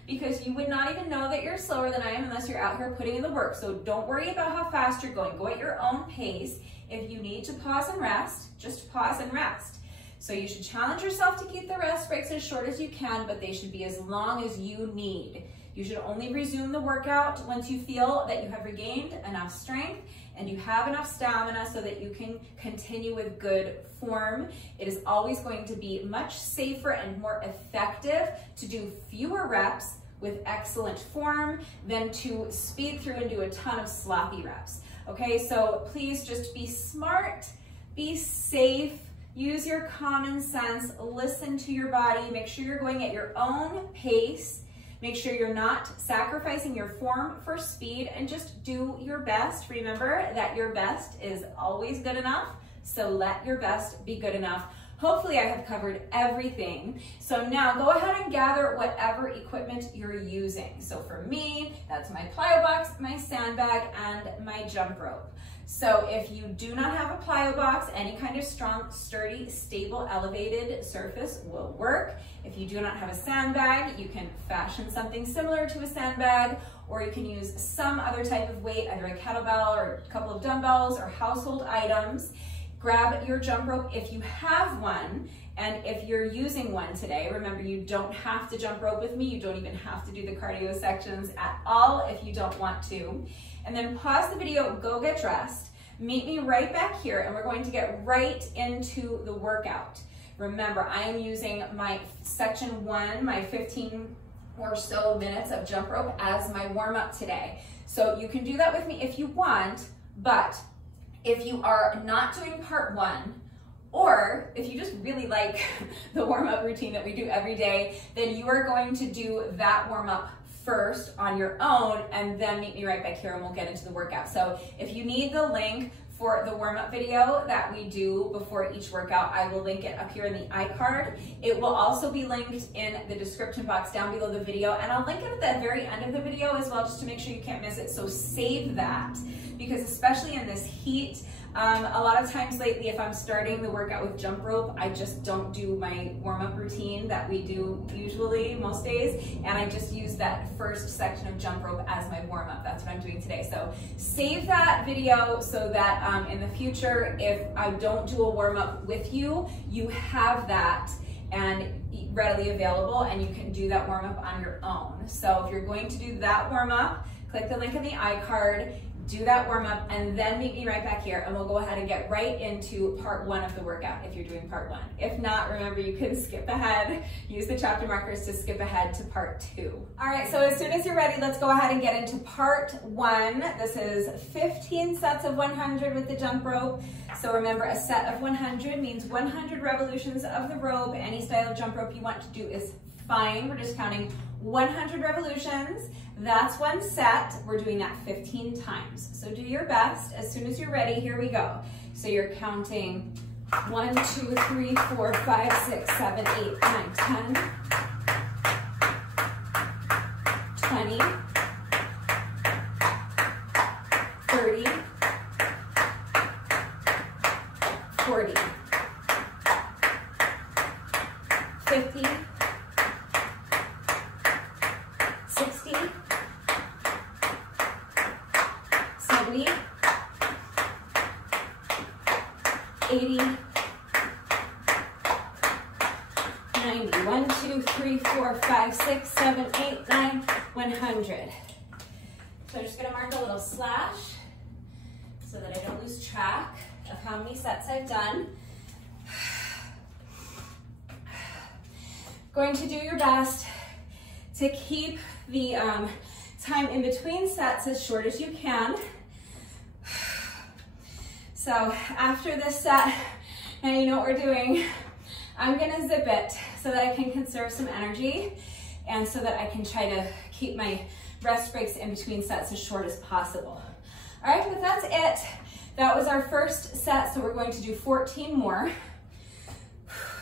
because you would not even know that you're slower than I am unless you're out here putting in the work. So don't worry about how fast you're going. Go at your own pace. If you need to pause and rest, just pause and rest. So you should challenge yourself to keep the rest breaks as short as you can, but they should be as long as you need. You should only resume the workout once you feel that you have regained enough strength and you have enough stamina so that you can continue with good form. It is always going to be much safer and more effective to do fewer reps with excellent form than to speed through and do a ton of sloppy reps. Okay, so please just be smart, be safe, use your common sense, listen to your body, make sure you're going at your own pace, make sure you're not sacrificing your form for speed, and just do your best. Remember that your best is always good enough, so let your best be good enough. Hopefully I have covered everything. So now go ahead and gather whatever equipment you're using. So for me, that's my plyo box, my sandbag, and my jump rope. So if you do not have a plyo box, any kind of strong, sturdy, stable, elevated surface will work. If you do not have a sandbag, you can fashion something similar to a sandbag, or you can use some other type of weight, either a kettlebell or a couple of dumbbells or household items. Grab your jump rope if you have one, and if you're using one today, remember you don't have to jump rope with me, you don't even have to do the cardio sections at all if you don't want to. And then pause the video, go get dressed, meet me right back here, and we're going to get right into the workout. Remember, I am using my section 1, my 15 or so minutes of jump rope as my warm-up today. So you can do that with me if you want, but if you are not doing part 1, or if you just really like the warm-up routine that we do every day, then you are going to do that warm-up first on your own, and then meet me right back here and we'll get into the workout. So if you need the link for the warm-up video that we do before each workout, I will link it up here in the iCard. It will also be linked in the description box down below the video, and I'll link it at the very end of the video as well, just to make sure you can't miss it. So save that, because especially in this heat, a lot of times lately, if I'm starting the workout with jump rope, I just don't do my warm-up routine that we do usually most days, and I just use that first section of jump rope as my warm-up. That's what I'm doing today. So save that video so that in the future, if I don't do a warm-up with you, you have that and readily available, and you can do that warm-up on your own. So if you're going to do that warm-up, click the link in the iCard, do that warm-up, and then meet me right back here, and we'll go ahead and get right into part 1 of the workout if you're doing part 1. If not, remember you can skip ahead, use the chapter markers to skip ahead to part 2. All right, so as soon as you're ready, let's go ahead and get into part 1. This is 15 sets of 100 with the jump rope. So remember, a set of 100 means 100 revolutions of the rope. Any style of jump rope you want to do is fine. We're just counting 100 revolutions. That's one set. We're doing that 15 times. So do your best. As soon as you're ready, here we go. So you're counting 1, 2, 3, 4, 5, 6, 7, 8, 9, 10, 20, 30, 40, 50, 60, 70, 80, 90, 1, 2, 3, 4, 5, 6, 7, 8, 9, 100. So I'm just gonna mark a little slash so that I don't lose track of how many sets I've done. Going to do your best to keep the time in between sets as short as you can. So after this set, now you know what we're doing, I'm gonna zip it so that I can conserve some energy and so that I can try to keep my rest breaks in between sets as short as possible. All right, but that's it. That was our first set, so we're going to do 14 more.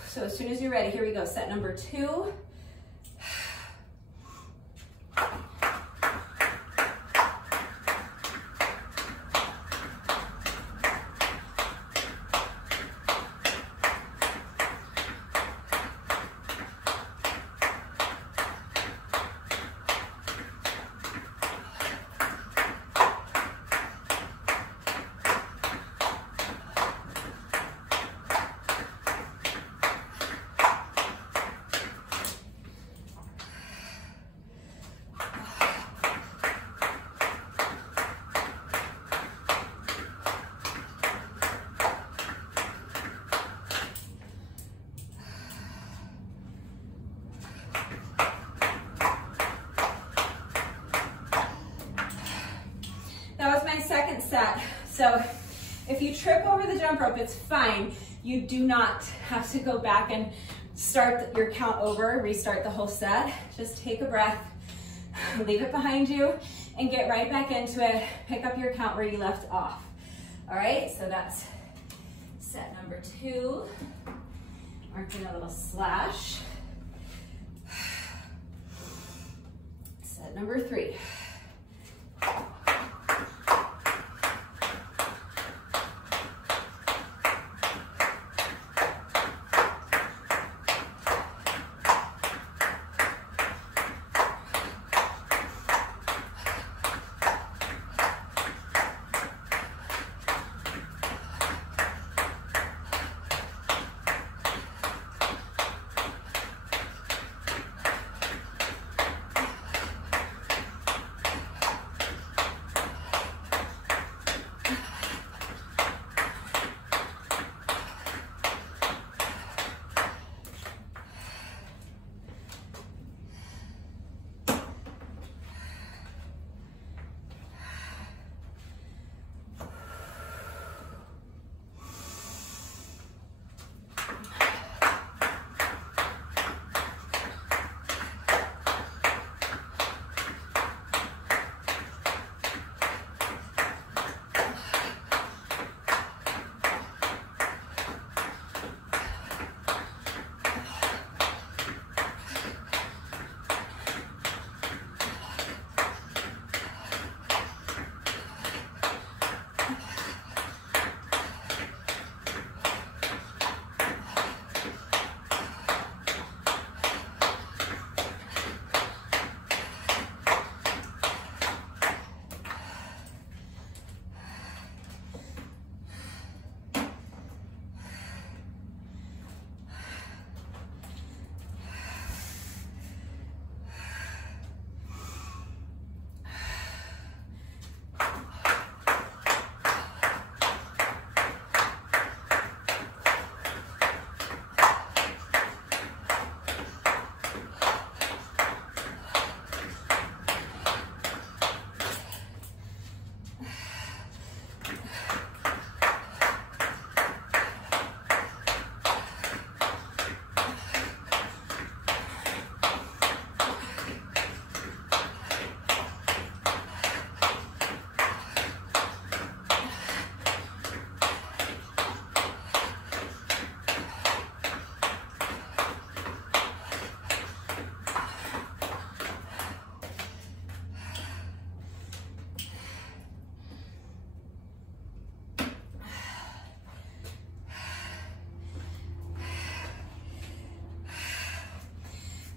So as soon as you're ready, here we go, set number 2. set. So if you trip over the jump rope, it's fine. You do not have to go back and start your count over, restart the whole set. Just take a breath, leave it behind you, and get right back into it. Pick up your count where you left off. All right, so that's set number 2. Marking a little slash. Set number 3.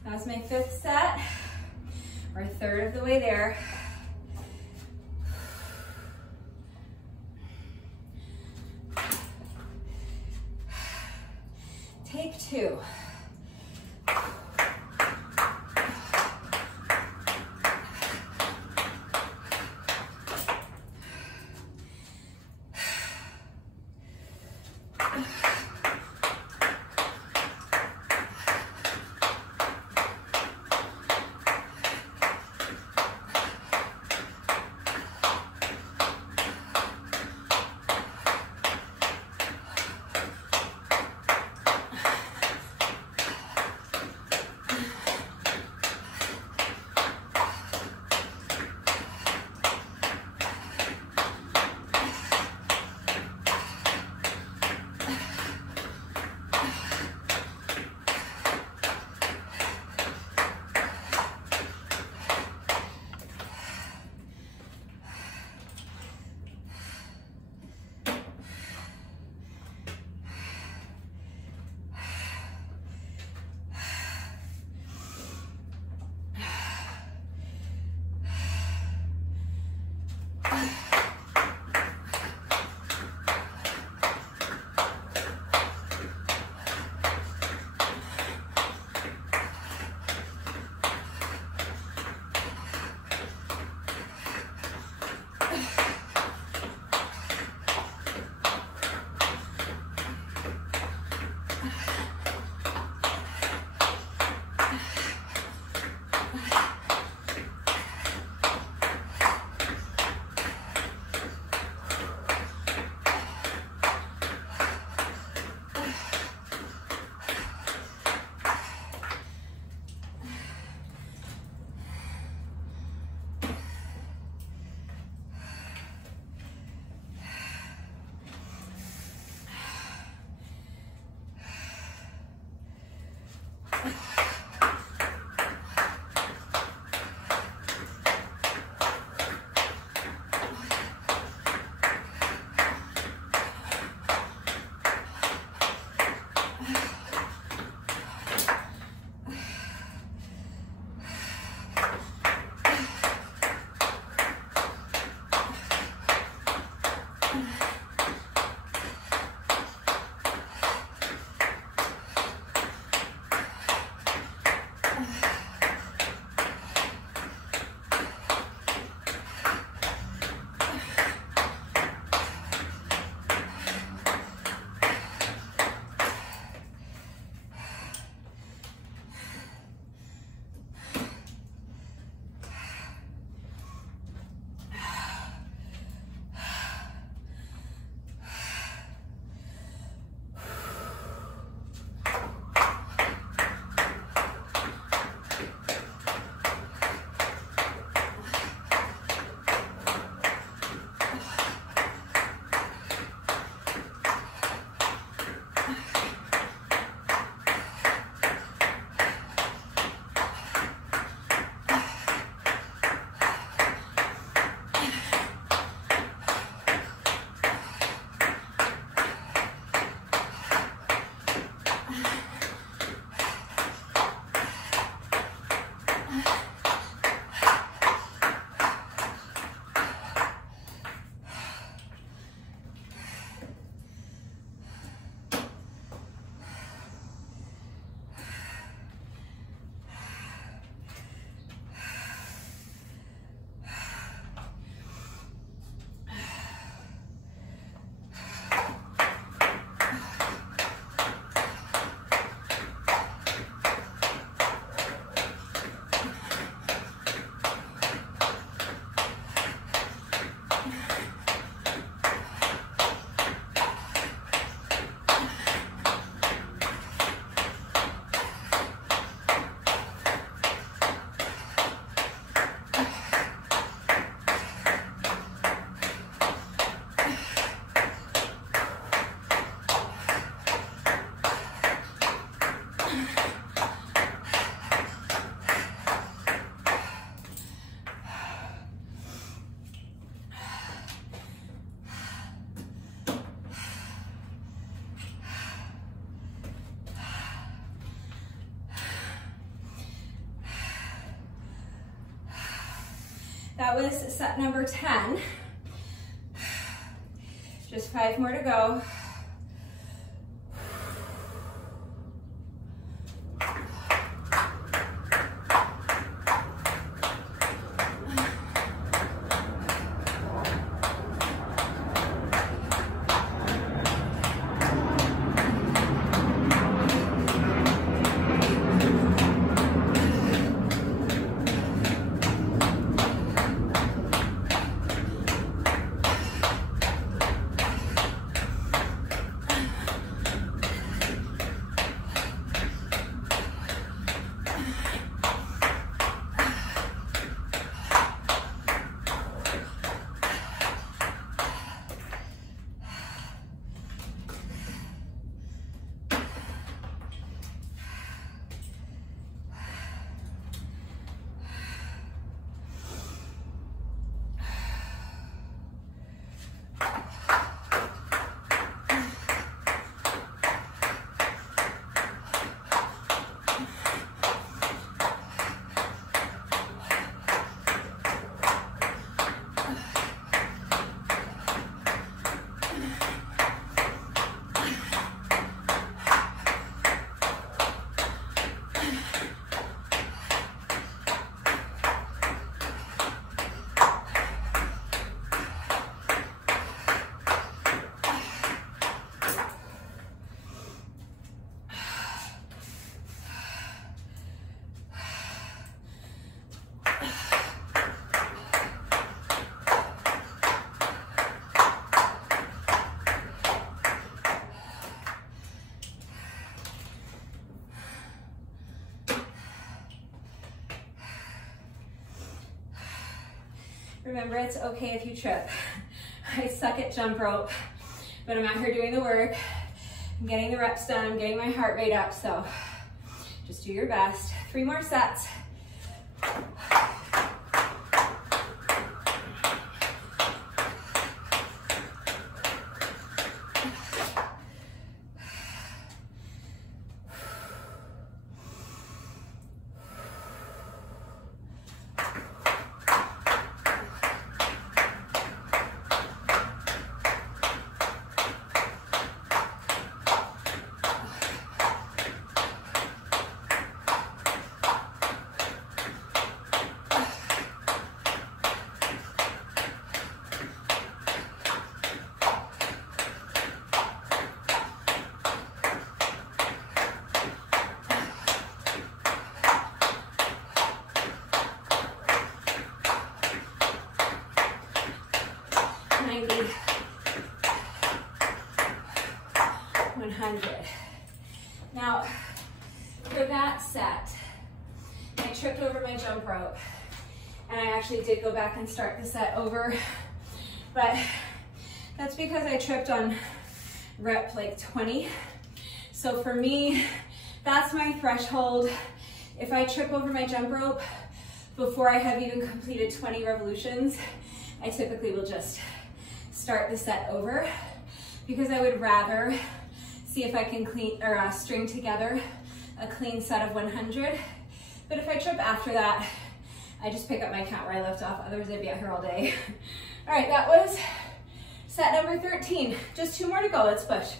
That's my 5th set. We're 1/3 of the way there. Take 2. That was set number 10. Just 5 more to go. Remember, it's okay if you trip. I suck at jump rope, but I'm out here doing the work. I'm getting the reps done. I'm getting my heart rate up, so just do your best. 3 more sets. Now, for that set, I tripped over my jump rope, and I actually did go back and start the set over, but that's because I tripped on rep like 20. So for me, that's my threshold. If I trip over my jump rope before I have even completed 20 revolutions, I typically will just start the set over, because I would rather see if I can string together a clean set of 100. But if I trip after that, I just pick up my count where I left off. Otherwise, I'd be out here all day. All right, that was set number 13. Just 2 more to go. Let's push.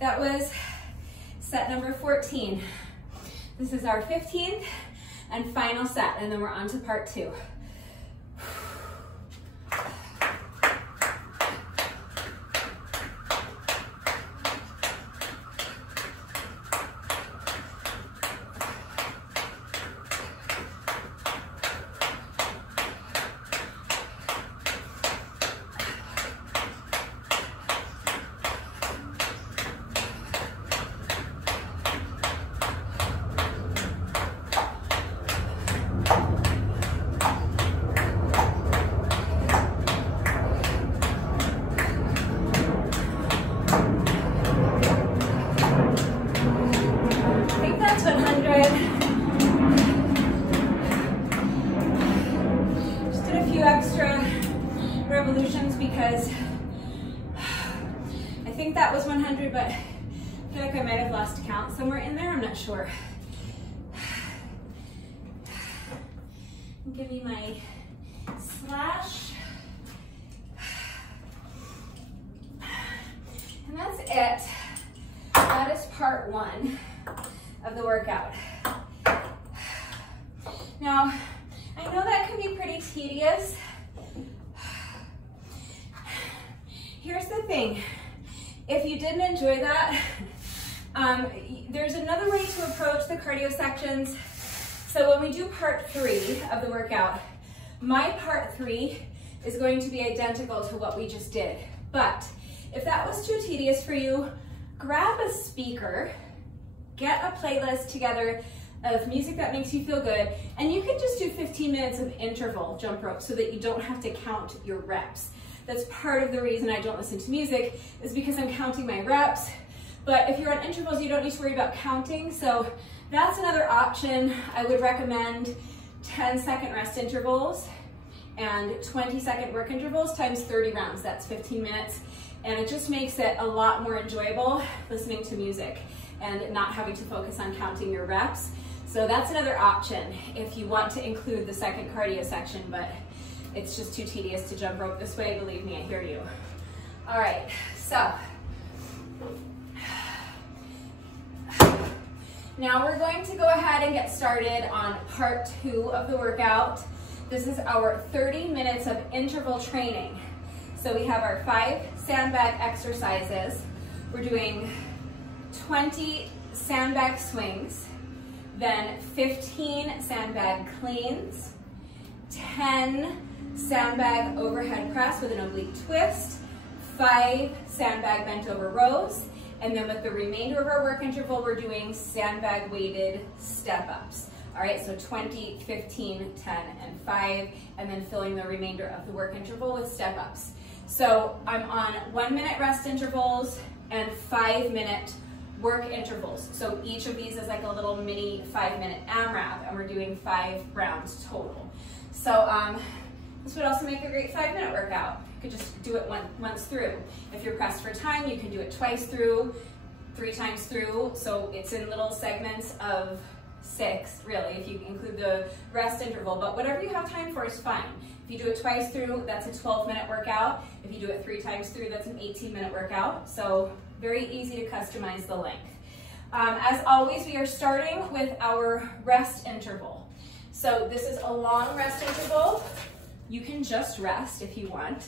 That was set number 14. This is our 15th and final set, and then we're on to part 2. think that was 100, but I feel like I might have lost count somewhere in there. I'm not sure. Give me my slash. And that's it. That is part one of the workout. Now, I know that can be pretty tedious. Here's the thing. If you didn't enjoy that, there's another way to approach the cardio sections. So when we do part three of the workout, my part three is going to be identical to what we just did. But if that was too tedious for you, grab a speaker, get a playlist together of music that makes you feel good, and you can just do 15 minutes of interval jump rope so that you don't have to count your reps. That's part of the reason I don't listen to music, is because I'm counting my reps. But if you're on intervals, you don't need to worry about counting. So that's another option. I would recommend 10-second rest intervals and 20-second work intervals times 30 rounds. That's 15 minutes. And it just makes it a lot more enjoyable listening to music and not having to focus on counting your reps. So that's another option if you want to include the second cardio section, but it's just too tedious to jump rope this way. Believe me, I hear you. All right, so now we're going to go ahead and get started on part two of the workout. This is our 30 minutes of interval training. So we have our 5 sandbag exercises. We're doing 20 sandbag swings, then 15 sandbag cleans, 10 sandbag overhead press with an oblique twist, 5 sandbag bent over rows, and then with the remainder of our work interval, we're doing sandbag weighted step ups. All right, so 20, 15, 10, and 5, and then filling the remainder of the work interval with step ups. So I'm on 1-minute rest intervals and 5-minute work intervals. So each of these is like a little mini 5-minute AMRAP, and we're doing 5 rounds total. So this would also make a great 5-minute workout. You could just do it once through. If you're pressed for time, you can do it twice through, 3 times through. So it's in little segments of 6, really, if you include the rest interval. But whatever you have time for is fine. If you do it twice through, that's a 12-minute workout. If you do it 3 times through, that's an 18-minute workout. So very easy to customize the length. As always, we are starting with our rest interval. So this is a long rest interval. You can just rest if you want.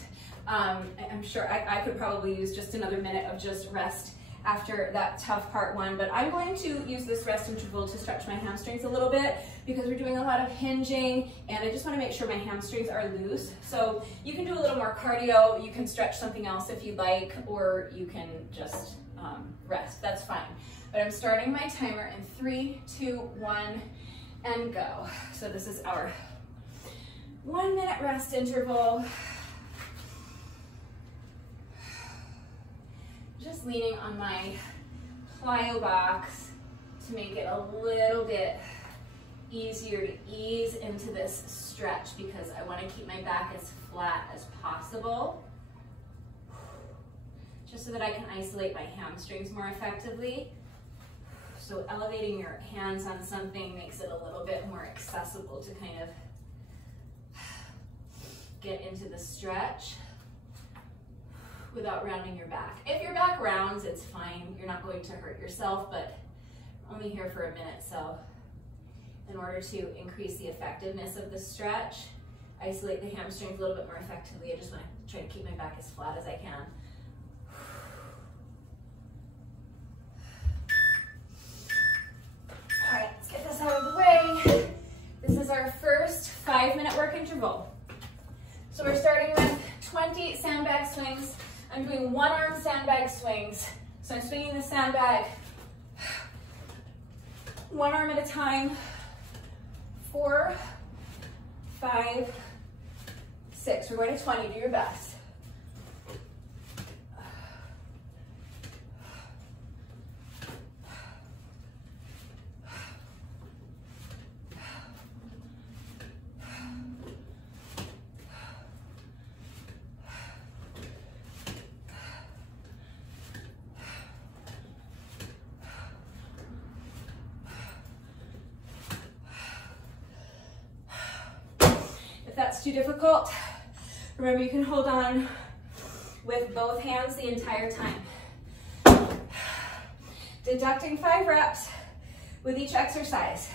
I'm sure I could probably use just another minute of just rest after that tough part one, but I'm going to use this rest interval to stretch my hamstrings a little bit because we're doing a lot of hinging and I just want to make sure my hamstrings are loose. So you can do a little more cardio, you can stretch something else if you'd like, or you can just rest, that's fine. But I'm starting my timer in 3, 2, 1, and go. So this is our 1-minute rest interval. Just leaning on my plyo box to make it a little bit easier to ease into this stretch because I want to keep my back as flat as possible, just so that I can isolate my hamstrings more effectively. So elevating your hands on something makes it a little bit more accessible to kind of get into the stretch without rounding your back. If your back rounds, it's fine. You're not going to hurt yourself, but I'm only here for a minute. So in order to increase the effectiveness of the stretch, isolate the hamstrings a little bit more effectively, I just want to try to keep my back as flat as I can. All right, let's get this out of the way. This is our first 5-minute work interval. So we're starting with 20 sandbag swings. I'm doing 1-arm sandbag swings. So I'm swinging the sandbag 1 arm at a time. 4, 5, 6. We're going to 20. Do your best. too difficult, remember you can hold on with both hands the entire time. Deducting 5 reps with each exercise.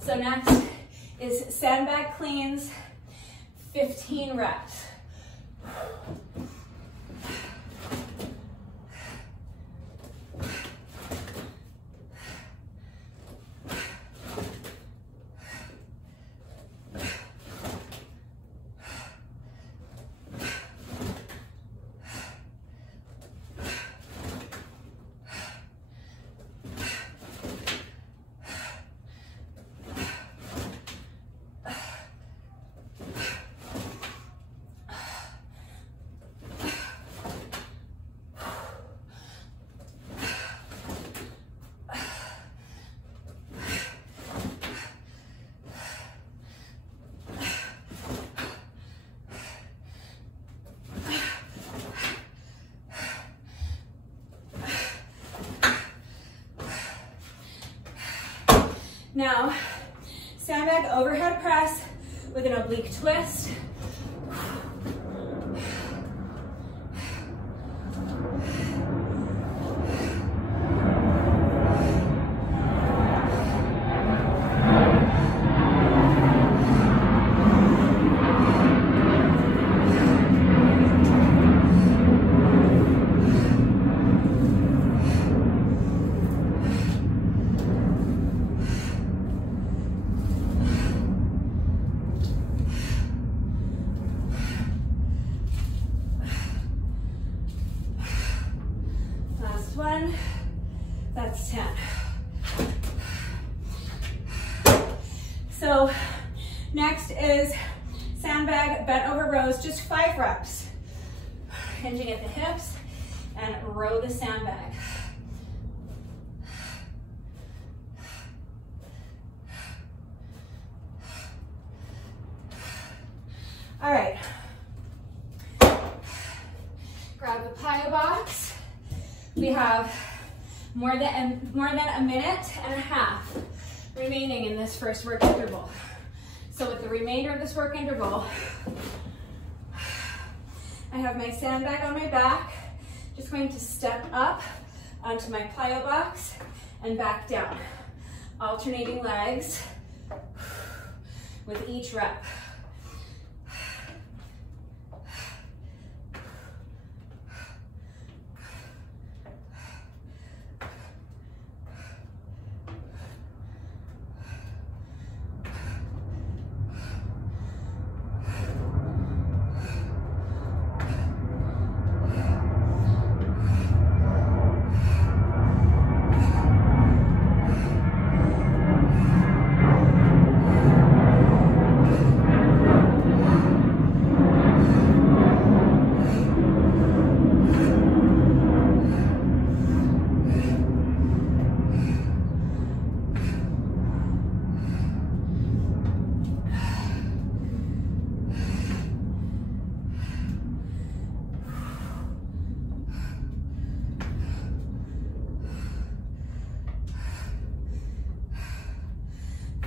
So next is sandbag cleans, 15 reps. Now, sandbag overhead press with an oblique twist. One, that's 10. So next is sandbag bent over rows, just 5 reps. Hinging at the hips and row the sandbag. All right. Grab the plyo box. We have more than a minute and a half remaining in this first work interval. So with the remainder of this work interval, I have my sandbag on my back, just going to step up onto my plyo box and back down, alternating legs with each rep.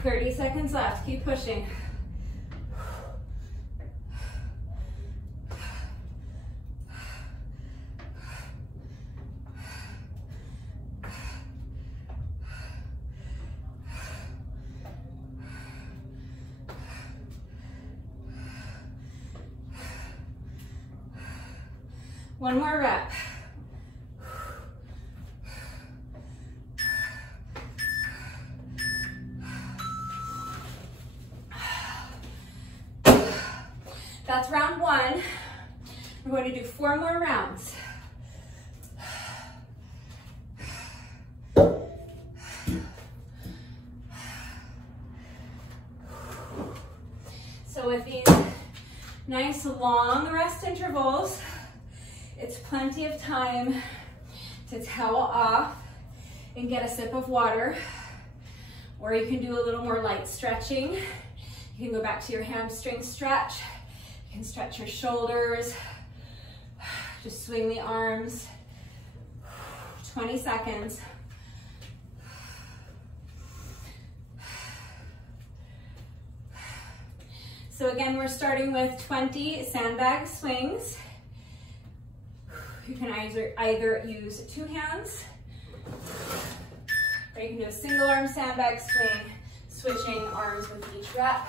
Thirty seconds left, keep pushing. One more rep. That's round 1. We're going to do 4 more rounds. So with these nice long rest intervals, it's plenty of time to towel off and get a sip of water, or you can do a little more light stretching. You can go back to your hamstring stretch. You can stretch your shoulders, just swing the arms. 20 seconds. So again, we're starting with 20 sandbag swings. You can either use 2 hands, or you can do a single arm sandbag swing, switching arms with each rep.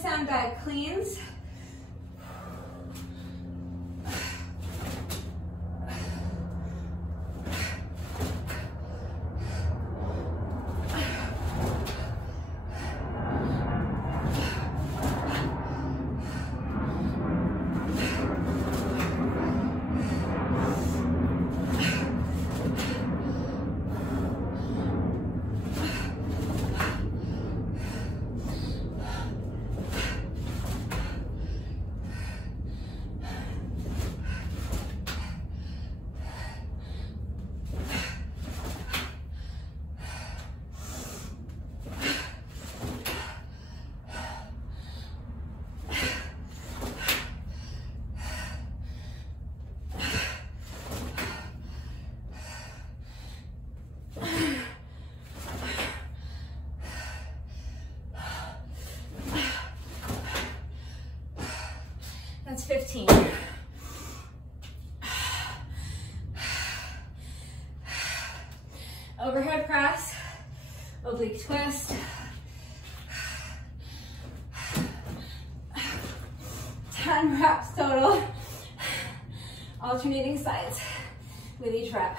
Sandbag cleans. That's 15. Overhead press, oblique twist. 10 reps total, alternating sides with each rep.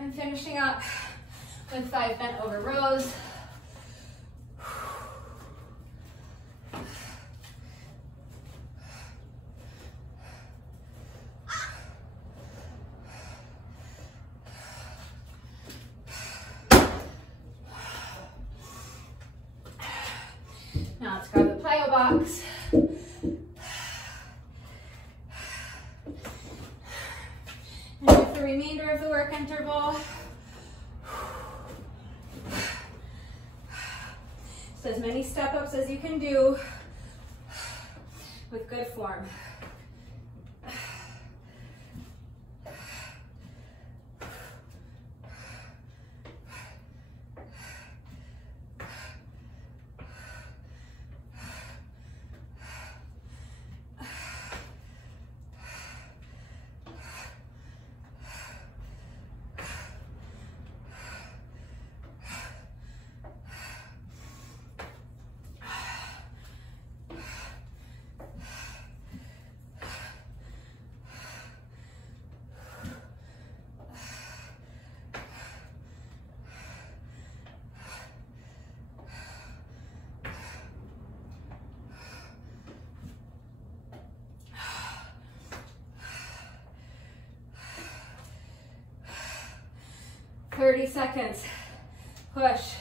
And finishing up with 5 bent over rows. Now let's grab the plyo box. And with the remainder of the work interval, so as many step-ups as you can do with good form. "30 seconds, push."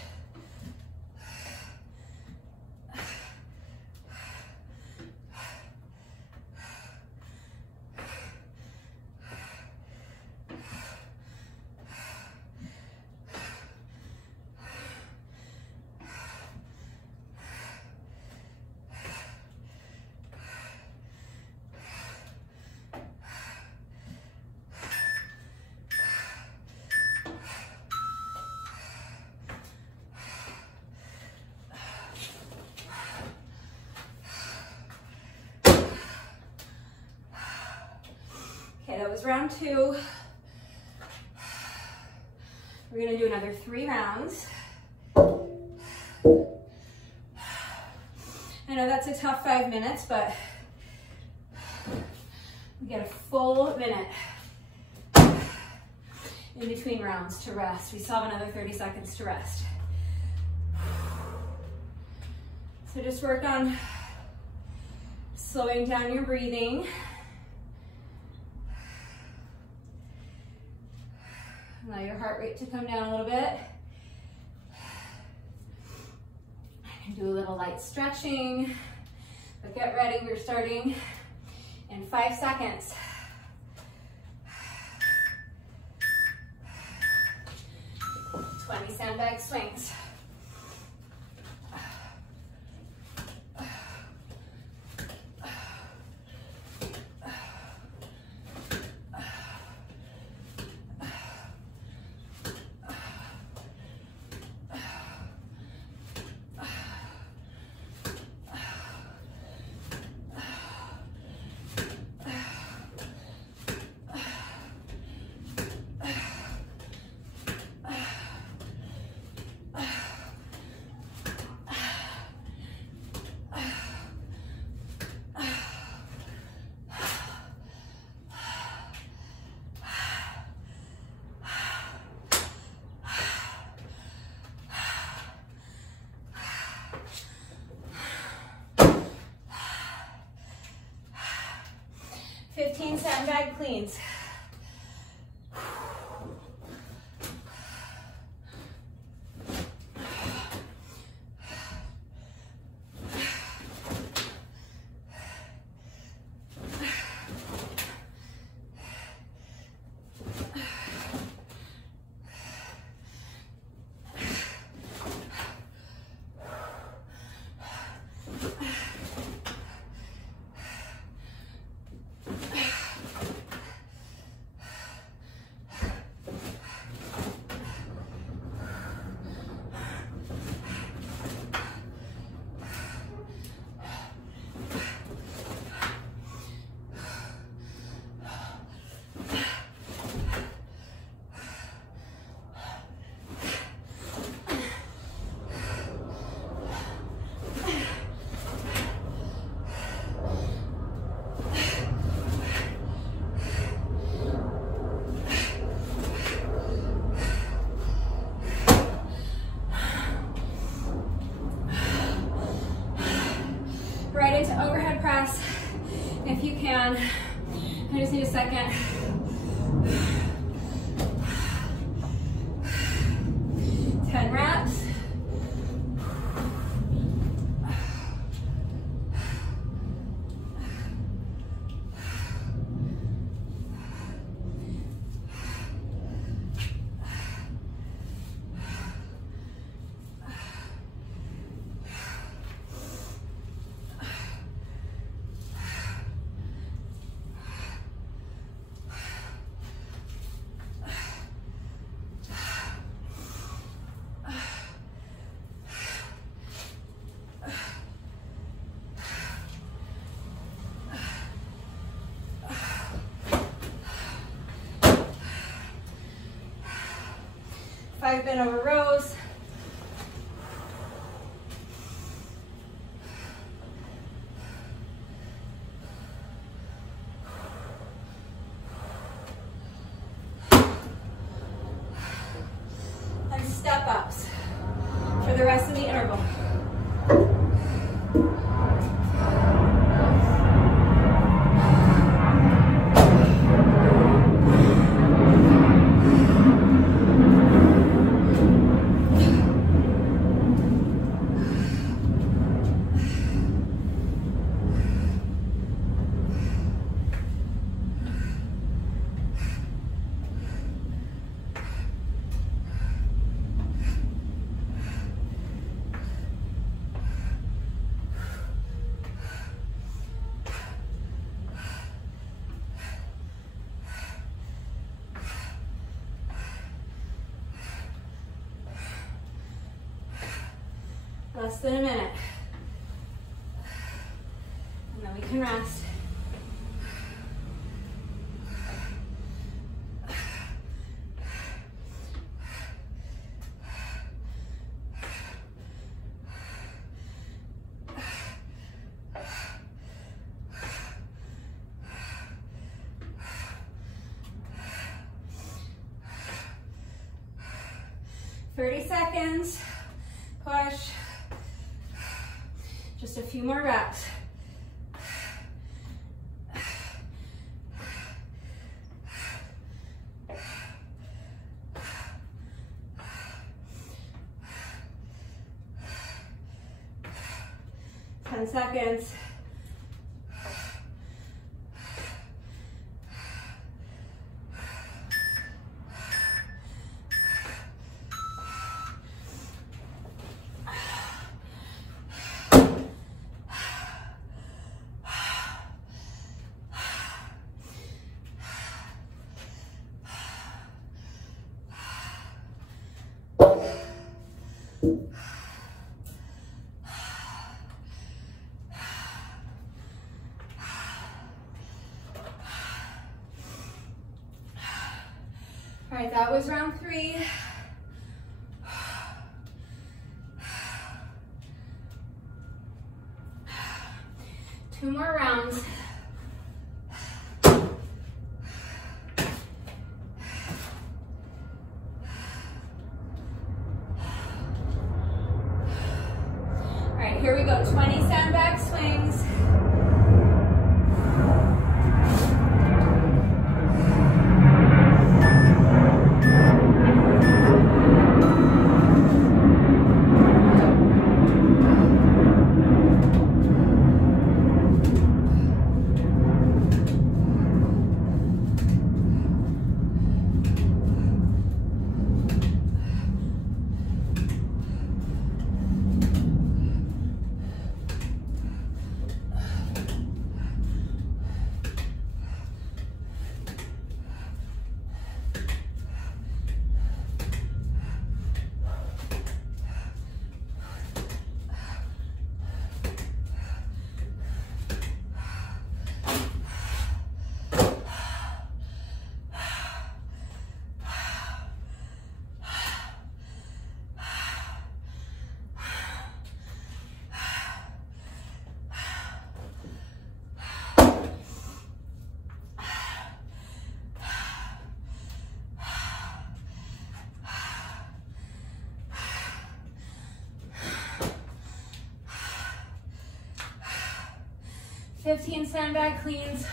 was round 2. We're gonna do another 3 rounds. I know that's a tough 5 minutes, but we get a full minute in between rounds to rest. We still have another 30 seconds to rest. So just work on slowing down your breathing. Allow your heart rate to come down a little bit. Do a little light stretching, but get ready. We're starting in 5 seconds. 20 sandbag swings. Sandbag cleans. Right into overhead press if you can. I just need a second. Ten reps. Five bent over rows. And step ups for the rest of the interval. Less than a minute. And then we can rest. 30 seconds. Push. Just a few more reps. Seconds. All right, that was round 3. 2 more rounds. All right, here we go, 20 sandbag swings. Fifteen sandbag cleans.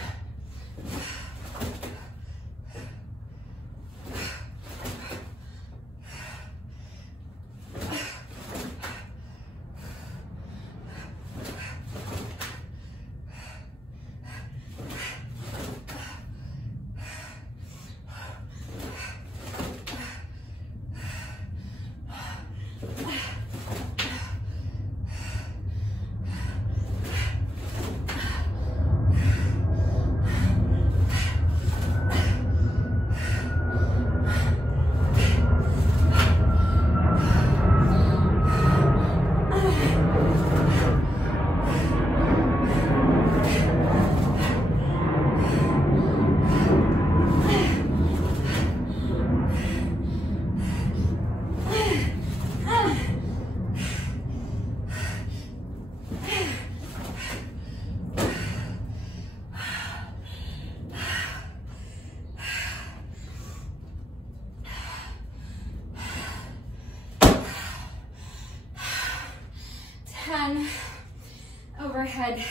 Overhead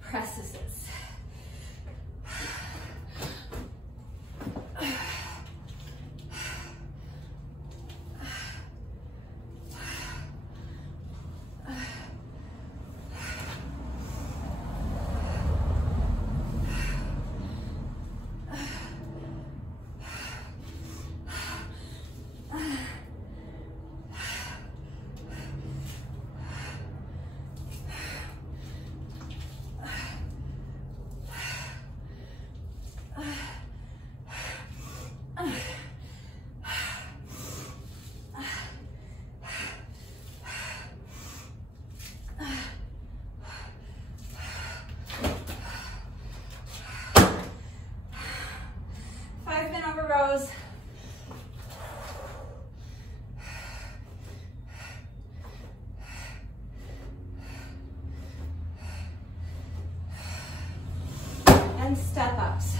presses. Rows. And step ups.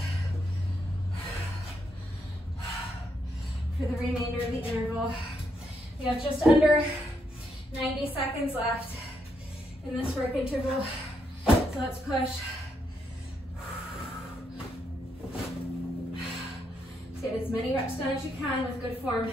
For the remainder of the interval, We have just under 90 seconds left in this work interval. So let's push. Let's get as many reps done as you can with good form.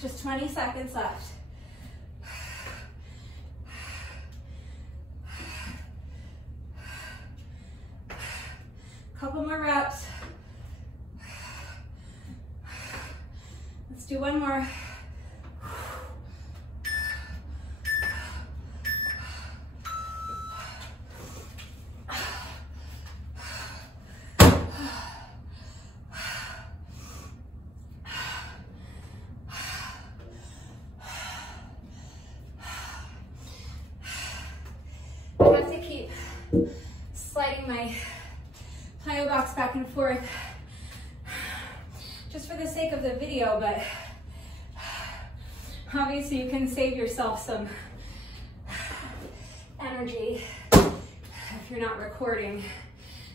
Just 20 seconds left. Couple more reps. Let's do one more. Sliding my plyo box back and forth just for the sake of the video, but obviously you can save yourself some energy if you're not recording.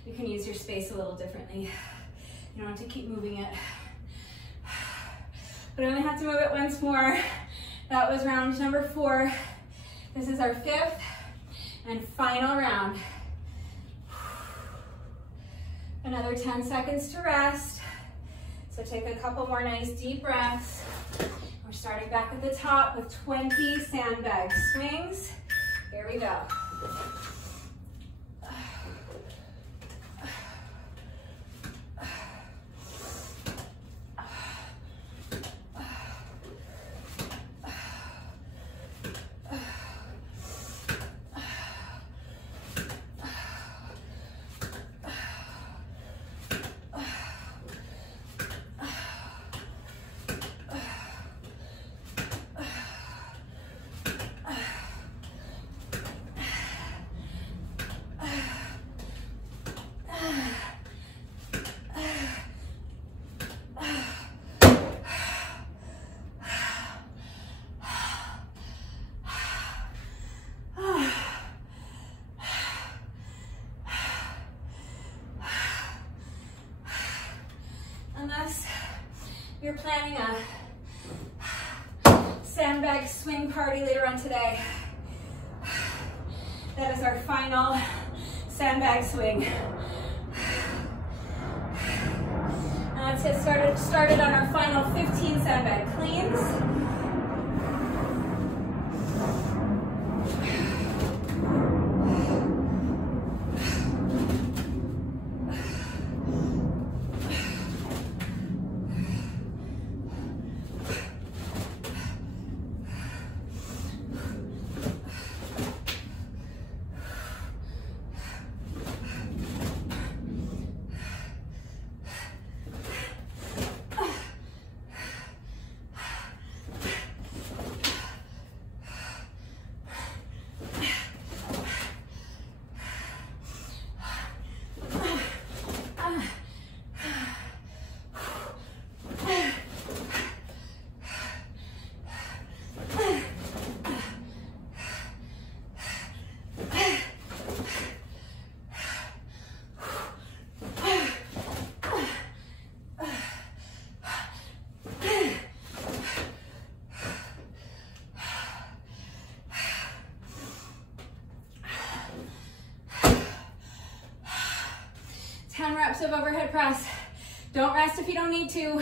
You can use your space a little differently. You don't have to keep moving it. But I only have to move it once more. That was round number 4. This is our 5th and final round. Another 10 seconds to rest. So take a couple more nice deep breaths. We're starting back at the top with 20 sandbag swings. Here we go. Unless you're planning a sandbag swing party later on today, that is our final sandbag swing. Now let's get started on our final 15 sandbag cleans. Reps of overhead press. Don't rest if you don't need to.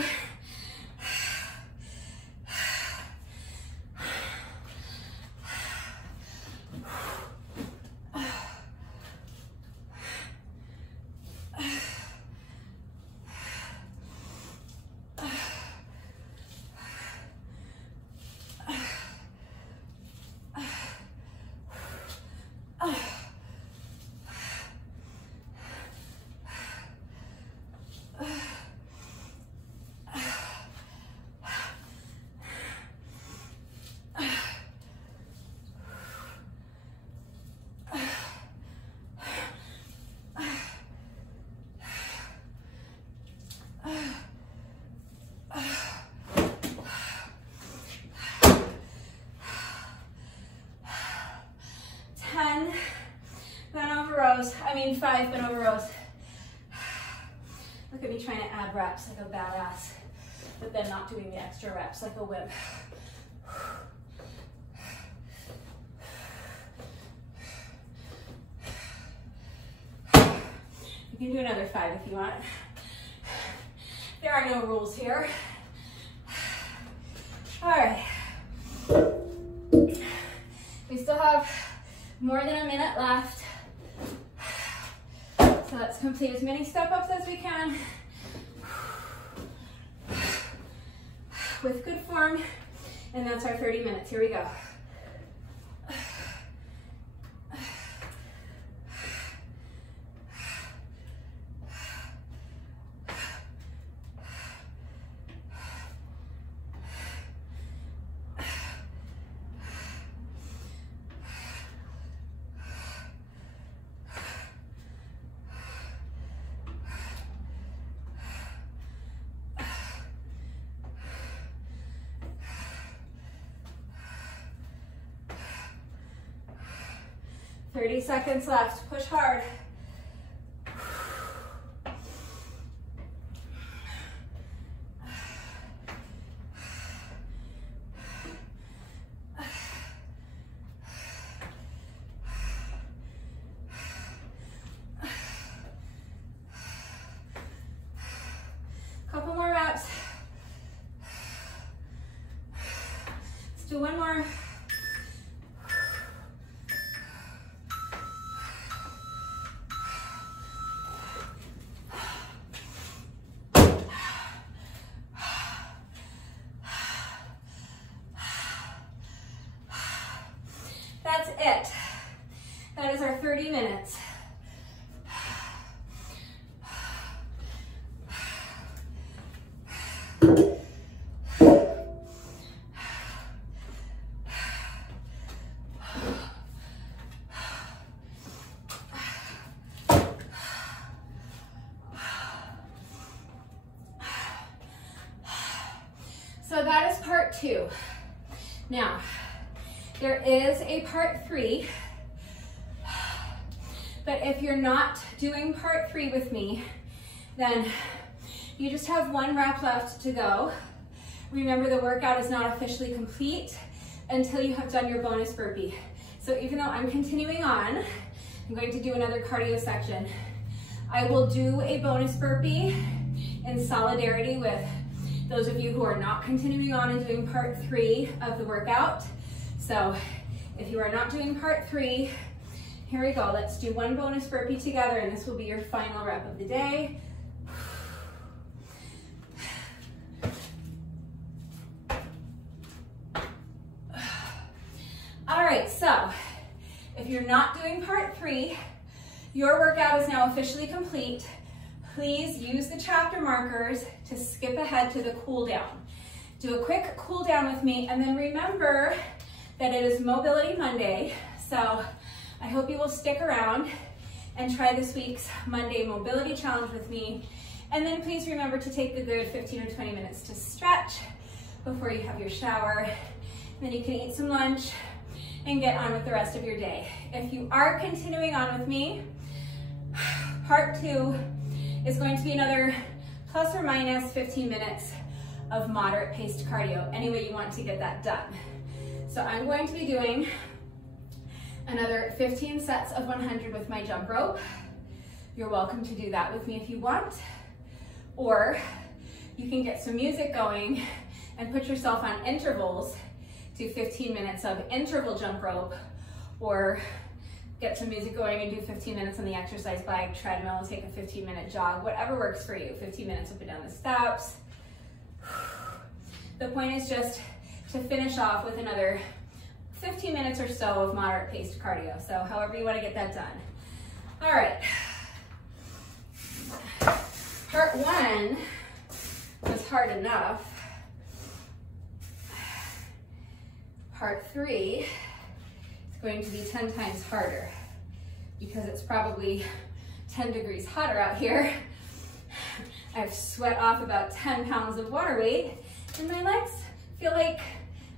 rows. I mean 5 bent over rows. Look at me trying to add reps like a badass, but then not doing the extra reps like a wimp. You can do another 5 if you want. There are no rules here. All right. We still have more than a minute left. So let's complete as many step-ups as we can with good form, and that's our 30 minutes. Here we go. Thirty seconds left. Push hard. Couple more reps. Let's do one more. That's it. That is our 30 minutes. So that is part 2. Now, there is a part 3, but if you're not doing part 3 with me, then you just have 1 rep left to go. Remember, the workout is not officially complete until you have done your bonus burpee. So even though I'm continuing on, I'm going to do another cardio section. I will do a bonus burpee in solidarity with those of you who are not continuing on and doing part 3 of the workout. So if you are not doing part 3, here we go. Let's do 1 bonus burpee together, and this will be your final rep of the day. All right, so if you're not doing part 3, your workout is now officially complete. Please use the chapter markers to skip ahead to the cool down. Do a quick cool down with me, and then remember that it is Mobility Monday, so I hope you will stick around and try this week's Monday Mobility Challenge with me. And then please remember to take the good 15 or 20 minutes to stretch before you have your shower. Then you can eat some lunch and get on with the rest of your day. If you are continuing on with me, part 2 is going to be another plus or minus 15 minutes of moderate paced cardio, any way you want to get that done. So I'm going to be doing another 15 sets of 100 with my jump rope. You're welcome to do that with me if you want, or you can get some music going and put yourself on intervals. Do 15 minutes of interval jump rope, or get some music going and do 15 minutes on the exercise bike, treadmill, and take a 15-minute jog, whatever works for you. 15 minutes up and down the steps. The point is just to finish off with another 15 minutes or so of moderate paced cardio. So however you want to get that done. All right. Part 1 was hard enough. Part 3 is going to be 10 times harder because it's probably 10 degrees hotter out here. I've sweat off about 10 pounds of water weight, and my legs feel like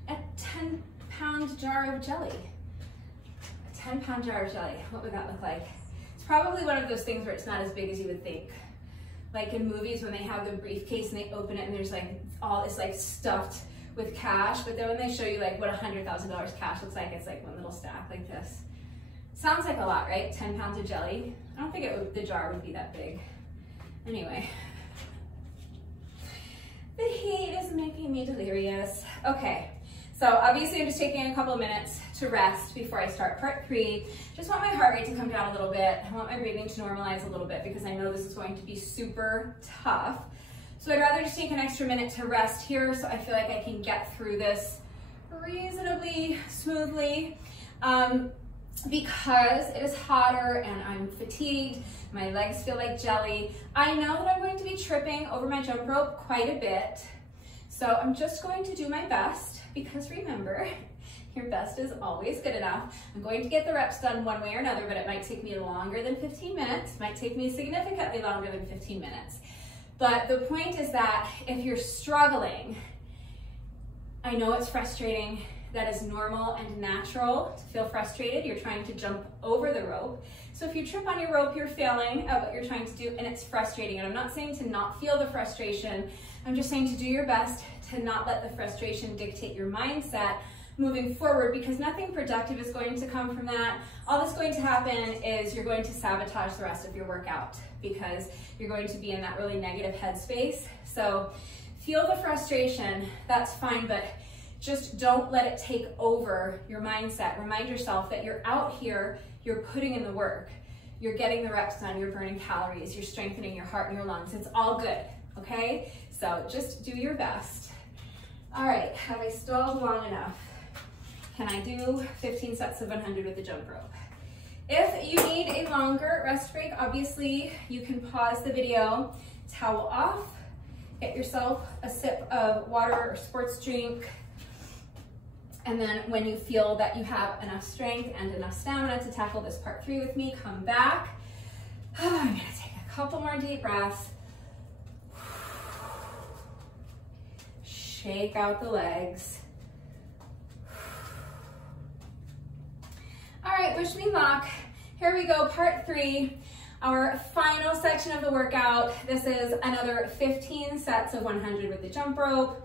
a 10-pound jar of jelly. A 10-pound jar of jelly, what would that look like? It's probably one of those things where it's not as big as you would think. Like in movies when they have the briefcase and they open it and there's like all it's like stuffed with cash, but then when they show you like what $100,000 cash looks like, it's like one little stack like this. Sounds like a lot, right? 10 pounds of jelly. I don't think the jar would be that big. Anyway, the heat is making me delirious. Okay, so obviously I'm just taking a couple of minutes to rest before I start part 3. Just want my heart rate to come down a little bit. I want my breathing to normalize a little bit because I know this is going to be super tough. So I'd rather just take an extra minute to rest here so I feel like I can get through this reasonably smoothly. Because it is hotter and I'm fatigued, my legs feel like jelly. I know that I'm going to be tripping over my jump rope quite a bit. So I'm just going to do my best because remember, your best is always good enough. I'm going to get the reps done one way or another, but it might take me longer than 15 minutes. It might take me significantly longer than 15 minutes. But the point is that if you're struggling, I know it's frustrating. That is normal and natural to feel frustrated. You're trying to jump over the rope. So if you trip on your rope, you're failing at what you're trying to do and it's frustrating. And I'm not saying to not feel the frustration. I'm just saying to do your best to not let the frustration dictate your mindset moving forward because nothing productive is going to come from that. All that's going to happen is you're going to sabotage the rest of your workout because you're going to be in that really negative headspace. So feel the frustration, that's fine, but just don't let it take over your mindset. Remind yourself that you're out here, you're putting in the work, you're getting the reps done, you're burning calories, you're strengthening your heart and your lungs. It's all good, okay? So just do your best. All right, have I stalled long enough? Can I do 15 sets of 100 with the jump rope? If you need a longer rest break, obviously you can pause the video, towel off, get yourself a sip of water or sports drink, and then when you feel that you have enough strength and enough stamina to tackle this part 3 with me, come back. I'm gonna take a couple more deep breaths. Shake out the legs. All right, wish me luck. Here we go, part 3, our final section of the workout. This is another 15 sets of 100 with the jump rope.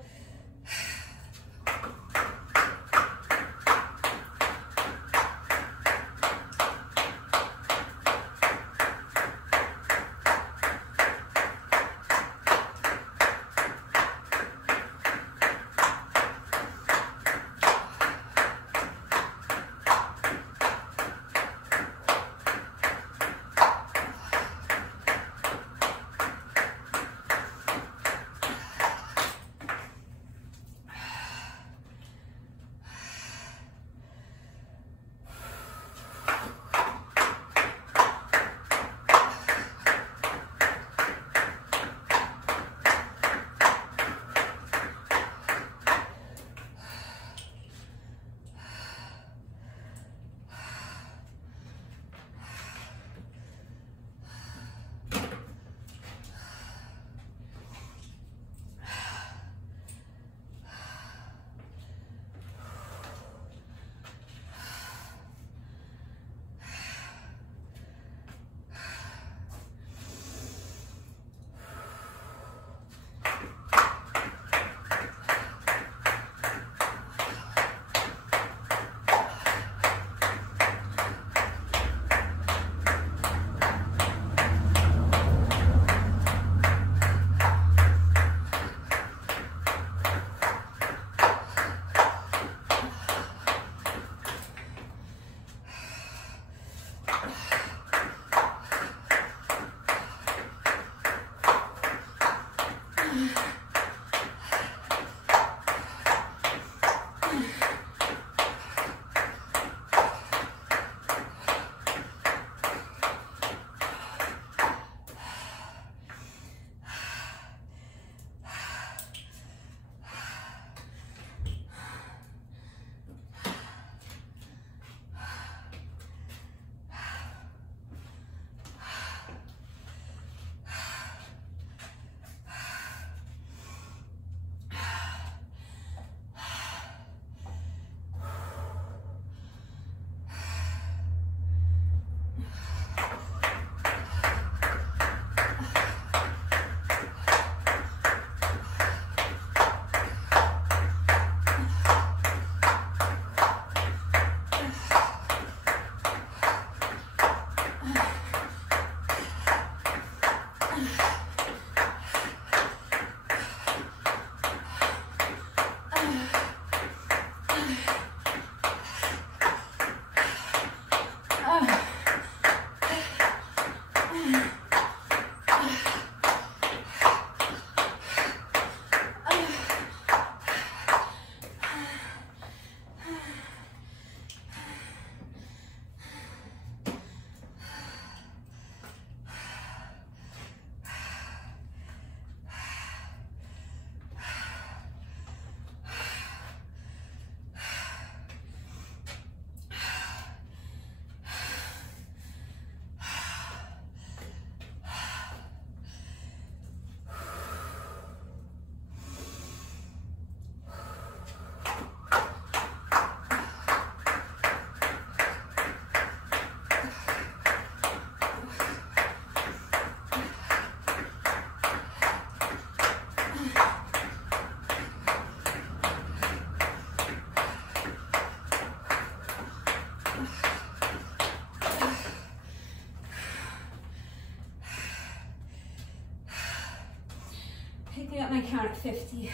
count at 50.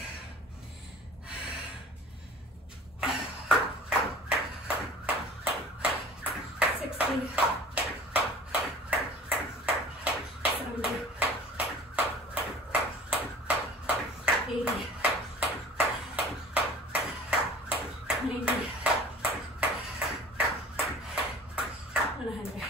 60. 70. 80. 90. 100.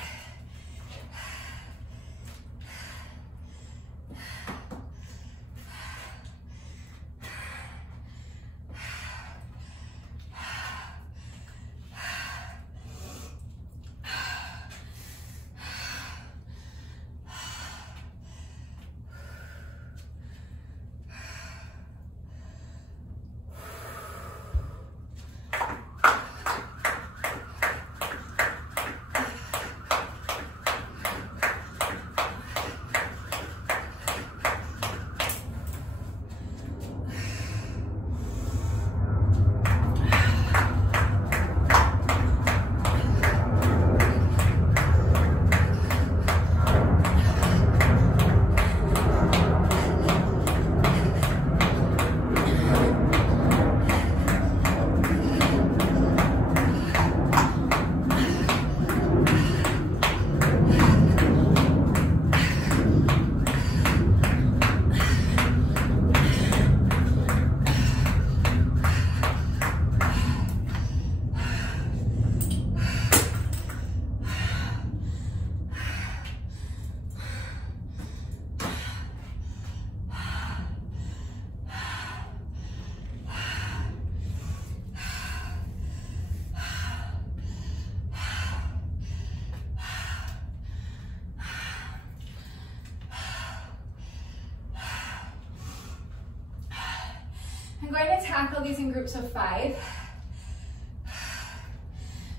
I'm going to tackle these in groups of 5,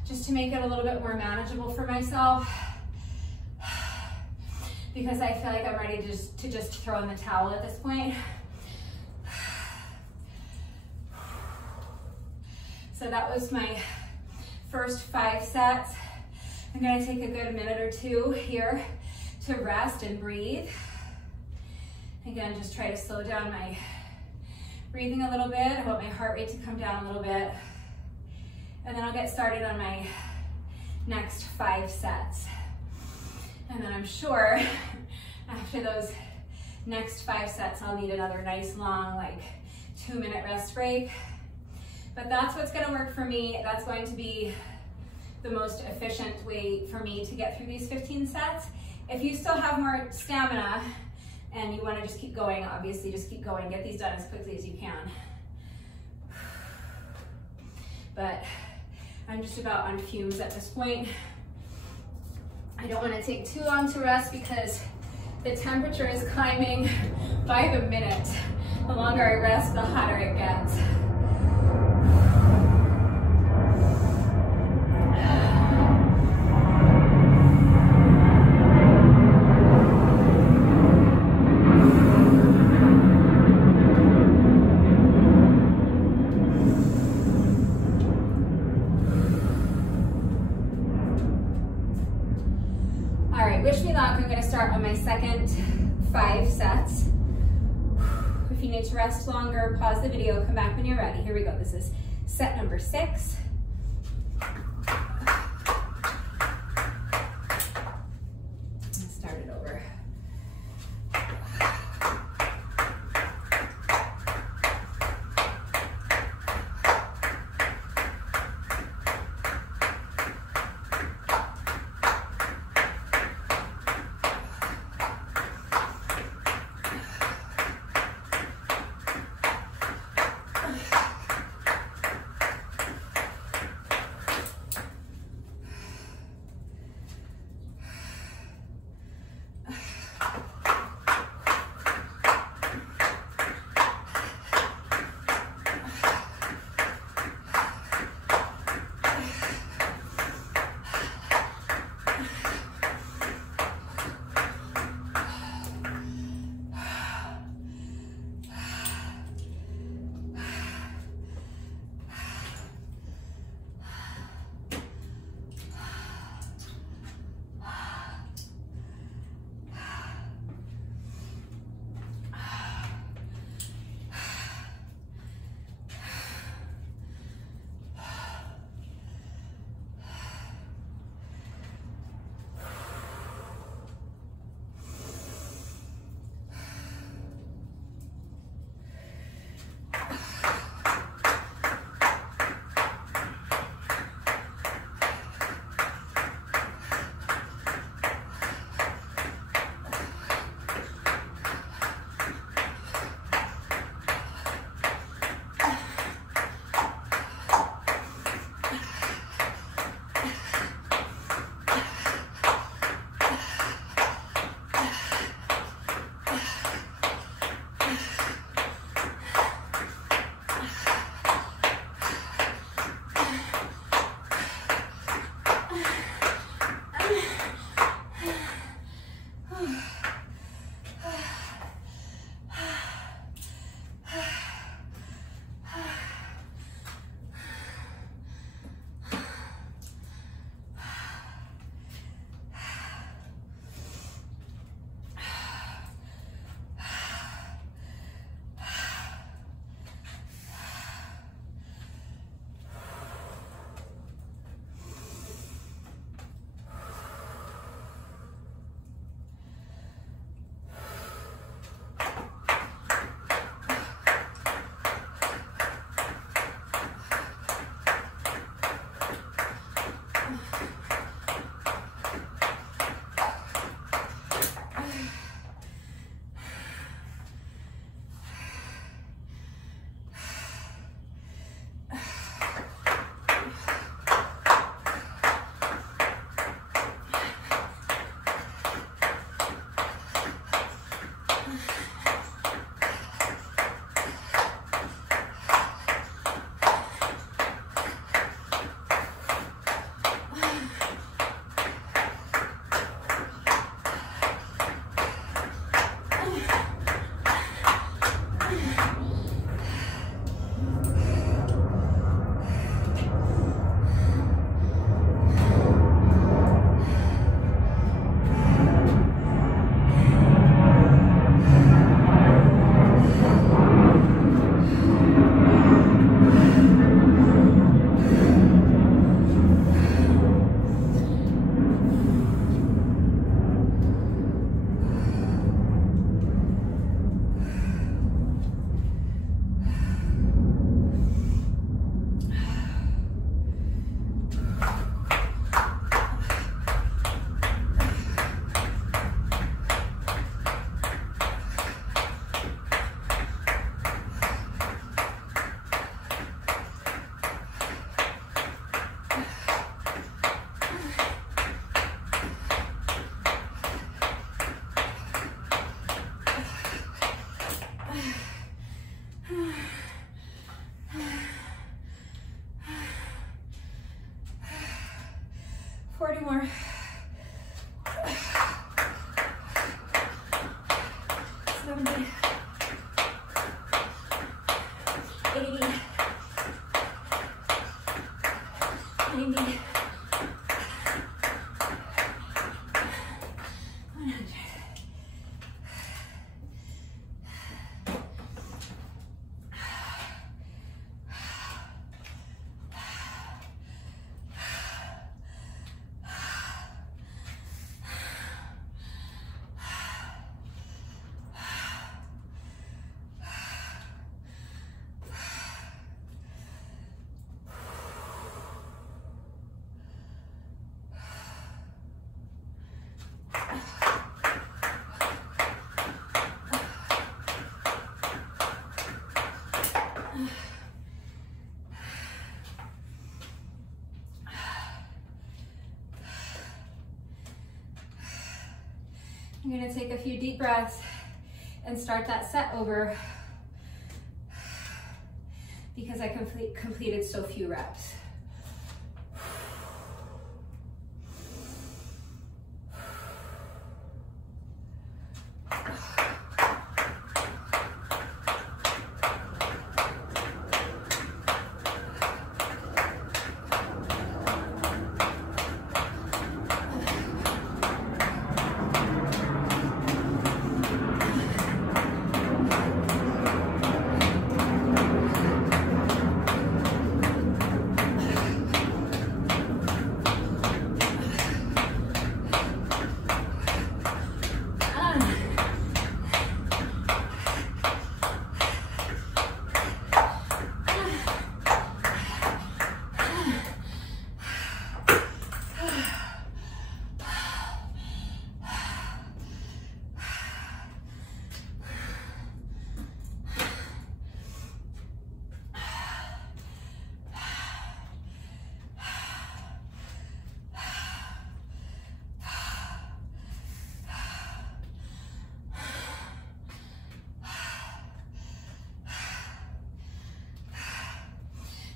just to make it a little bit more manageable for myself, because I feel like I'm ready to just throw in the towel at this point. So that was my first 5 sets. I'm going to take a good minute or 2 here to rest and breathe. Again, just try to slow down my breathing a little bit. I want my heart rate to come down a little bit. And then I'll get started on my next 5 sets. And then I'm sure after those next 5 sets, I'll need another nice long, like 2-minute rest break. But that's what's gonna work for me. That's going to be the most efficient way for me to get through these 15 sets. If you still have more stamina and you wanna just keep going, obviously just keep going. Get these done as quickly as you can. But I'm just about on fumes at this point. I don't wanna take too long to rest because the temperature is climbing by the minute. The longer I rest, the hotter it gets. Wish me luck. I'm going to start on my second 5 sets. If you need to rest longer, pause the video, come back when you're ready. Here we go. This is set number 6. Let's start it over. 40 more. 70. 80. 90. 100. I'm going to take a few deep breaths and start that set over because I completed so few reps.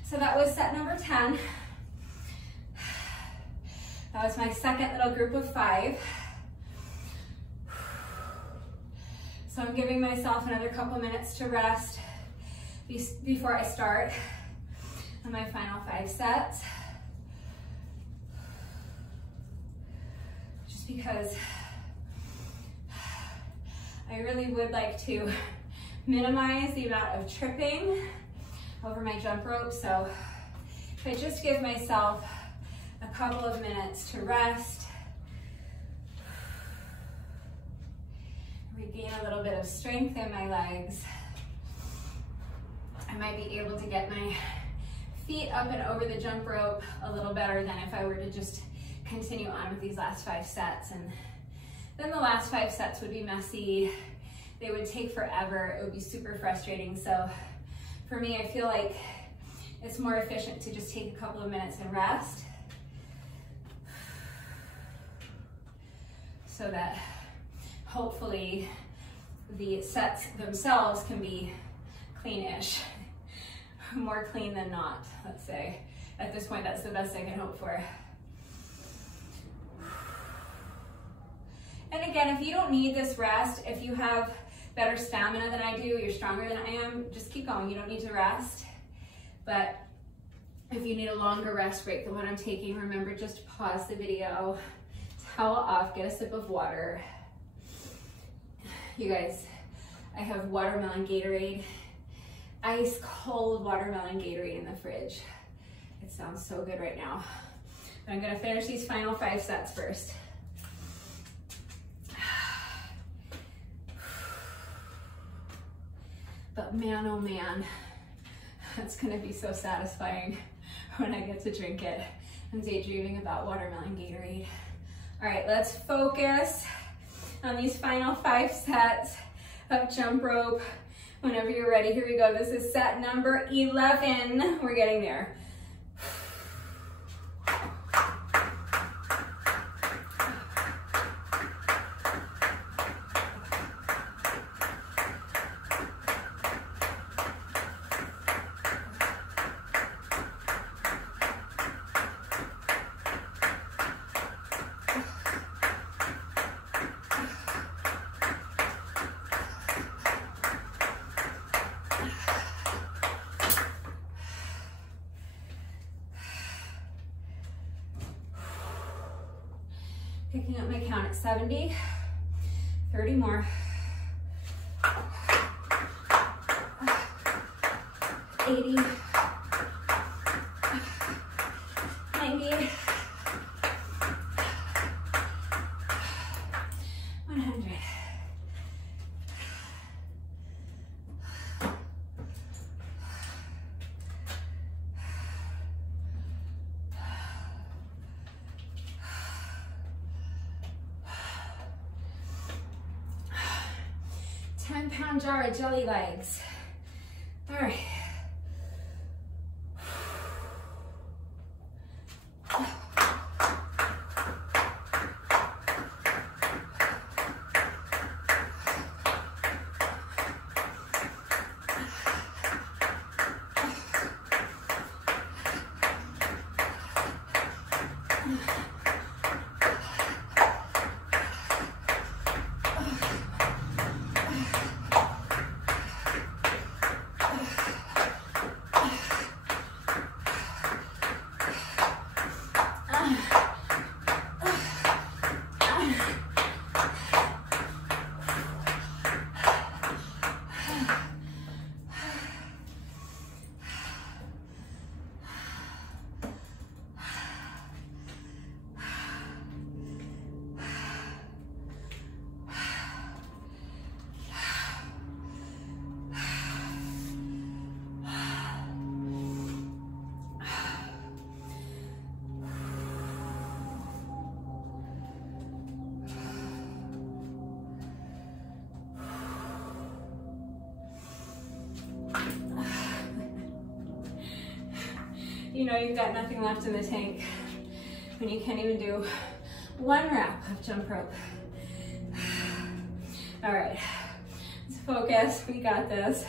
So that was set number 10. That was my second little group of 5. So I'm giving myself another couple minutes to rest before I start on my final 5 sets. Just because I really would like to minimize the amount of tripping over my jump rope. So if I just give myself a couple of minutes to rest, regain a little bit of strength in my legs, I might be able to get my feet up and over the jump rope a little better than if I were to just continue on with these last 5 sets. And then the last 5 sets would be messy. They would take forever. It would be super frustrating. So for me, I feel like it's more efficient to just take a couple of minutes and rest so that hopefully the sets themselves can be clean-ish. More clean than not, let's say. At this point, that's the best I can hope for. And again, if you don't need this rest, if you have better stamina than I do, you're stronger than I am, just keep going. You don't need to rest. But if you need a longer rest break than what I'm taking, remember just to pause the video, towel off, get a sip of water. You guys, I have watermelon Gatorade, ice cold watermelon Gatorade in the fridge. It sounds so good right now. But I'm gonna finish these final 5 sets first. But man, oh man, that's gonna be so satisfying when I get to drink it. I'm daydreaming about watermelon Gatorade. All right, let's focus on these final 5 sets of jump rope. Whenever you're ready, here we go. This is set number 11. We're getting there. Picking up my count at 70, 30 more. 80, 90, 100. £10 jar of jelly legs. All right. You know you've got nothing left in the tank when you can't even do one rep of jump rope. All right, let's focus, we got this.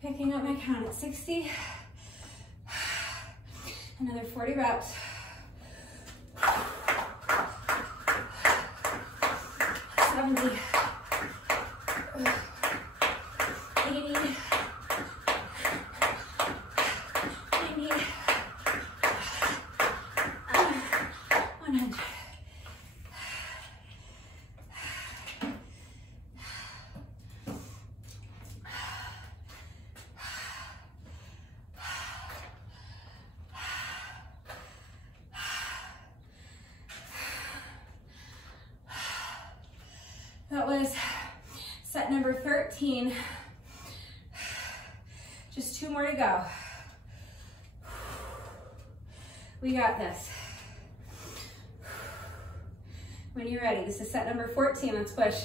Picking up my count at 60, another 40 reps. 70, 80, 90, 100. That was set number 13. Just 2 more to go. We got this. When you're ready, this is set number 14. Let's push.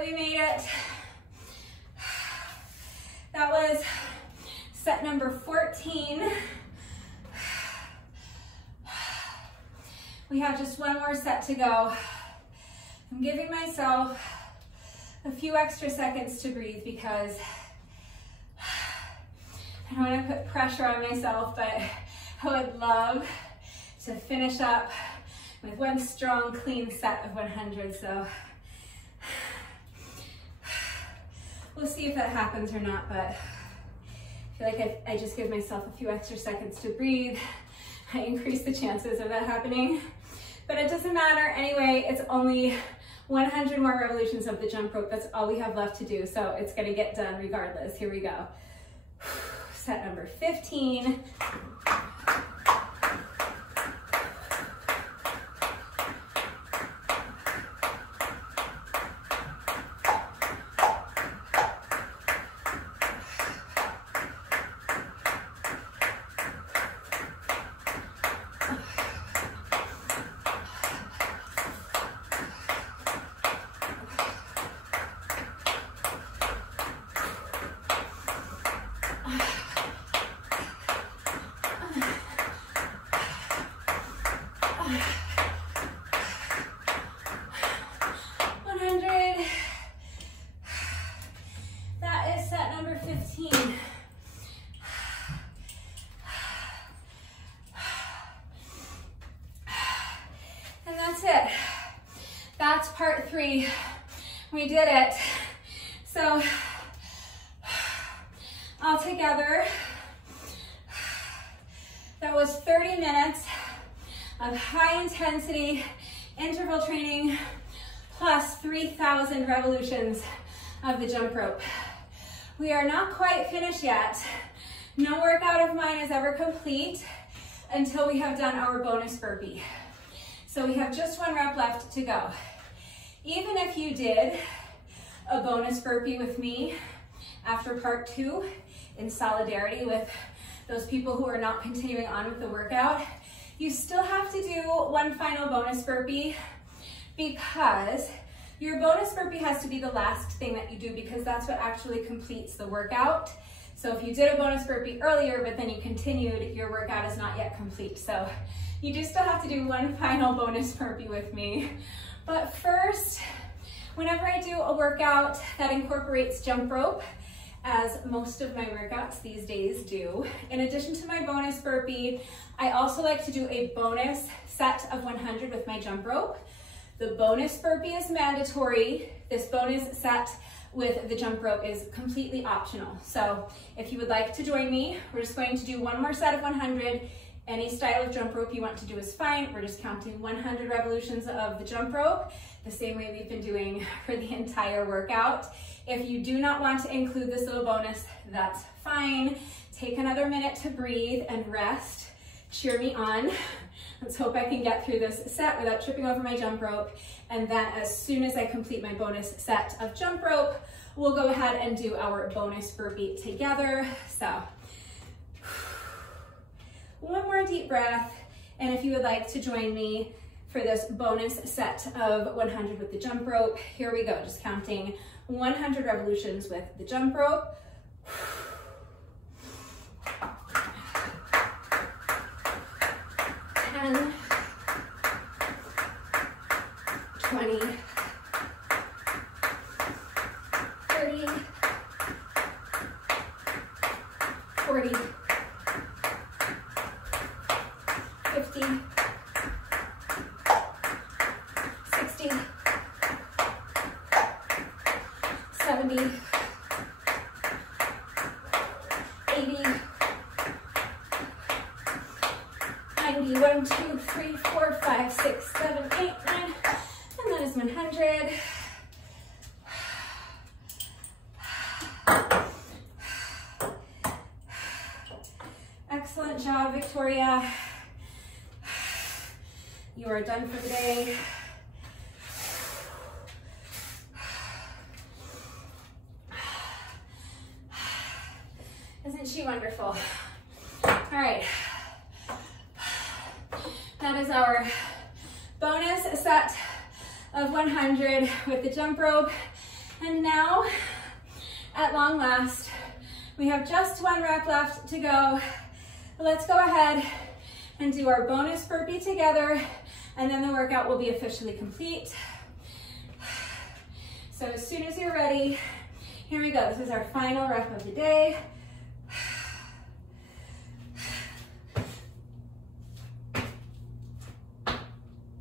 We made it. That was set number 14. We have just one more set to go. I'm giving myself a few extra seconds to breathe because I don't want to put pressure on myself, but I would love to finish up with one strong, clean set of 100. So We'll see if that happens or not, but I feel like I just give myself a few extra seconds to breathe. I increase the chances of that happening, but it doesn't matter. Anyway, it's only 100 more revolutions of the jump rope. That's all we have left to do, so it's gonna get done regardless. Here we go. Set number 15. That's it. That's part 3. We did it. So all together, that was 30 minutes of high intensity interval training plus 3,000 revolutions of the jump rope. We are not quite finished yet. No workout of mine is ever complete until we have done our bonus burpee. So we have just 1 rep left to go. Even if you did a bonus burpee with me after part 2 in solidarity with those people who are not continuing on with the workout, you still have to do 1 final bonus burpee because your bonus burpee has to be the last thing that you do because that's what actually completes the workout. So if you did a bonus burpee earlier, but then you continued, your workout is not yet complete. So you do still have to do 1 final bonus burpee with me. But first, whenever I do a workout that incorporates jump rope, as most of my workouts these days do, in addition to my bonus burpee, I also like to do a bonus set of 100 with my jump rope. The bonus burpee is mandatory. This bonus set with the jump rope is completely optional. So if you would like to join me, we're just going to do 1 more set of 100. Any style of jump rope you want to do is fine. We're just counting 100 revolutions of the jump rope, the same way we've been doing for the entire workout. If you do not want to include this little bonus, that's fine. Take another minute to breathe and rest. Cheer me on. Let's hope I can get through this set without tripping over my jump rope. And then as soon as I complete my bonus set of jump rope, we'll go ahead and do our bonus burpee together. So 1 more deep breath. And if you would like to join me for this bonus set of 100 with the jump rope, here we go. Just counting 100 revolutions with the jump rope. 10, 20, 30, 40, 50, 60, 70, 80, 90, 1, 2, 3, 4, 5, 6, 7, 8, 9, and that is 100. Excellent job, Victoria. You are done for the day. Isn't she wonderful? All right. That is our bonus set of 100 with the jump rope. And now, at long last, we have just 1 rep left to go. Let's go ahead and do our bonus burpee together, and then the workout will be officially complete. So as soon as you're ready, here we go. This is our final rep of the day.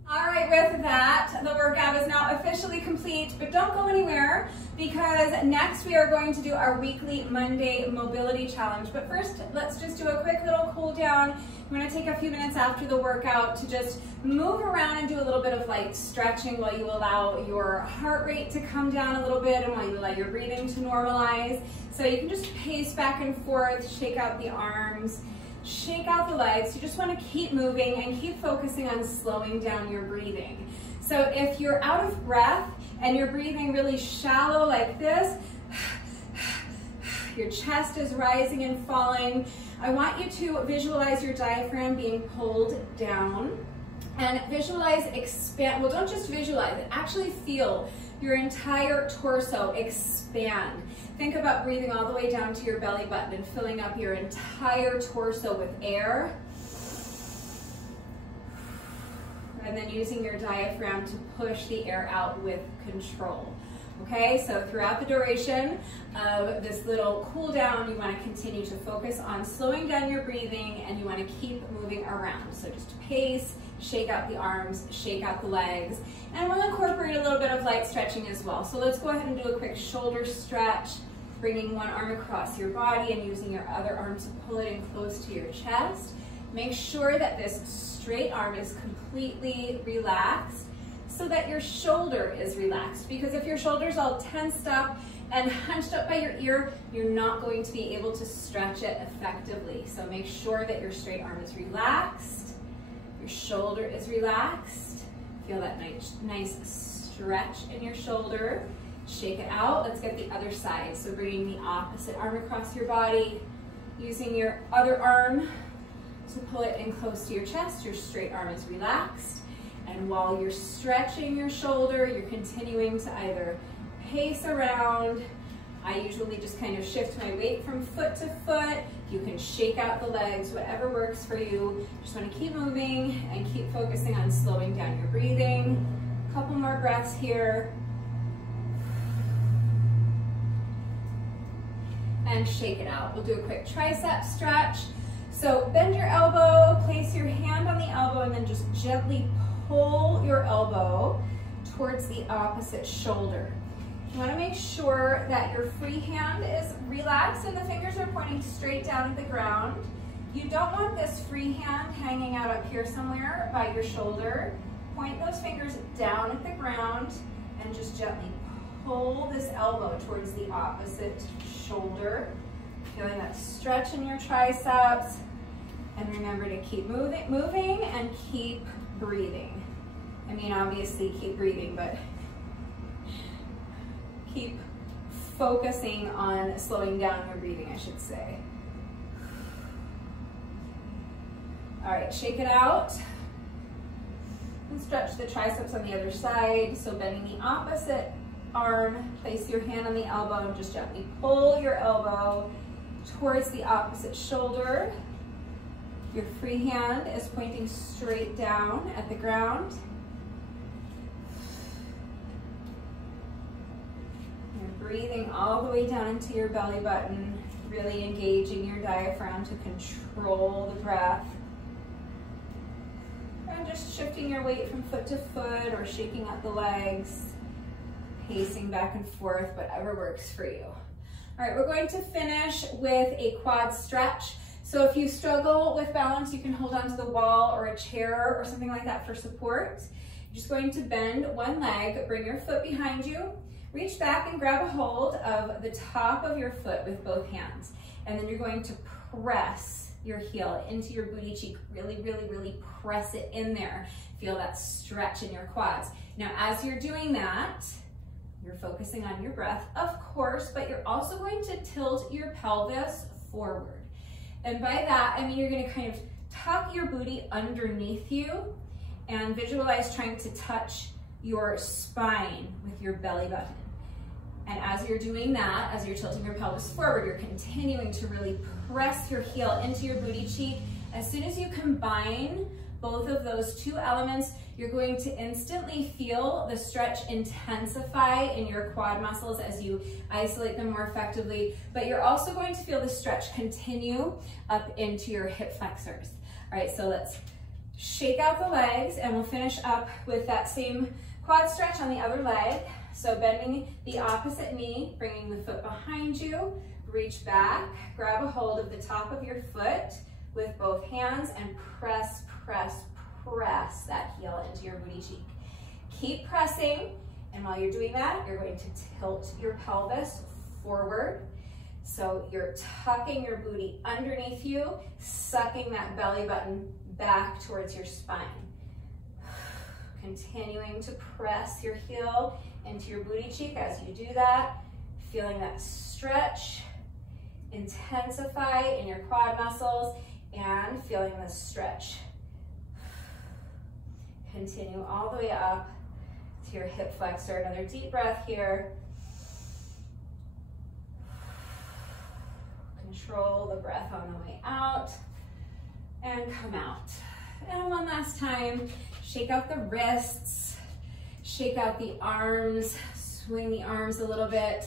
All right, with that, the workout is now officially officially complete, but don't go anywhere because next we are going to do our weekly Monday mobility challenge. But first, let's just do a quick little cool down. I'm gonna take a few minutes after the workout to just move around and do a little bit of light stretching while you allow your heart rate to come down a little bit and while you allow your breathing to normalize. So you can just pace back and forth, shake out the arms, shake out the legs. You just want to keep moving and keep focusing on slowing down your breathing. So if you're out of breath and you're breathing really shallow like this, your chest is rising and falling, I want you to visualize your diaphragm being pulled down and visualize expand. Well, don't just visualize it, actually feel your entire torso expand. Think about breathing all the way down to your belly button and filling up your entire torso with air. And then using your diaphragm to push the air out with control. Okay, so throughout the duration of this little cool down, you want to continue to focus on slowing down your breathing and you want to keep moving around. So just pace, shake out the arms, shake out the legs, and we'll incorporate a little bit of light stretching as well. So let's go ahead and do a quick shoulder stretch, bringing one arm across your body and using your other arm to pull it in close to your chest. Make sure that this straight arm is completely relaxed so that your shoulder is relaxed, because if your shoulder's all tensed up and hunched up by your ear, you're not going to be able to stretch it effectively. So make sure that your straight arm is relaxed, your shoulder is relaxed. Feel that nice stretch in your shoulder. Shake it out. Let's get the other side. So bringing the opposite arm across your body, using your other arm to pull it in close to your chest. Your straight arm is relaxed. And while you're stretching your shoulder, you're continuing to either pace around. I usually just kind of shift my weight from foot to foot. You can shake out the legs, whatever works for you. Just want to keep moving and keep focusing on slowing down your breathing. A couple more breaths here. And shake it out. We'll do a quick tricep stretch. So bend your elbow, place your hand on the elbow, and then just gently pull your elbow towards the opposite shoulder. You want to make sure that your free hand is relaxed and the fingers are pointing straight down at the ground. You don't want this free hand hanging out up here somewhere by your shoulder. Point those fingers down at the ground and just gently pull this elbow towards the opposite shoulder. Feeling that stretch in your triceps. And remember to keep moving and keep breathing. I mean, obviously keep breathing, but keep focusing on slowing down your breathing, I should say. All right, shake it out. And stretch the triceps on the other side. So bending the opposite arm, place your hand on the elbow and just gently pull your elbow towards the opposite shoulder. Your free hand is pointing straight down at the ground. You're breathing all the way down into your belly button, really engaging your diaphragm to control the breath. And just shifting your weight from foot to foot or shaking out the legs, pacing back and forth, whatever works for you. All right, we're going to finish with a quad stretch. So if you struggle with balance, you can hold onto the wall or a chair or something like that for support. You're just going to bend one leg, bring your foot behind you, reach back and grab a hold of the top of your foot with both hands. And then you're going to press your heel into your booty cheek. Really, really, really press it in there. Feel that stretch in your quads. Now, as you're doing that, you're focusing on your breath, of course, but you're also going to tilt your pelvis forward. And by that, I mean you're going to kind of tuck your booty underneath you and visualize trying to touch your spine with your belly button. And as you're doing that, as you're tilting your pelvis forward, you're continuing to really press your heel into your booty cheek. As soon as you combine both of those two elements, you're going to instantly feel the stretch intensify in your quad muscles as you isolate them more effectively, but you're also going to feel the stretch continue up into your hip flexors. All right, so let's shake out the legs and we'll finish up with that same Quad stretch on the other leg. So bending the opposite knee, bringing the foot behind you, reach back, grab a hold of the top of your foot with both hands and press, press, press that heel into your booty cheek. Keep pressing, and while you're doing that, you're going to tilt your pelvis forward. So you're tucking your booty underneath you, sucking that belly button back towards your spine. Continuing to press your heel into your booty cheek as you do that, feeling that stretch intensify in your quad muscles and feeling the stretch. Continue all the way up to your hip flexor. Another deep breath here. Control the breath on the way out and come out. And one last time, shake out the wrists, shake out the arms, swing the arms a little bit,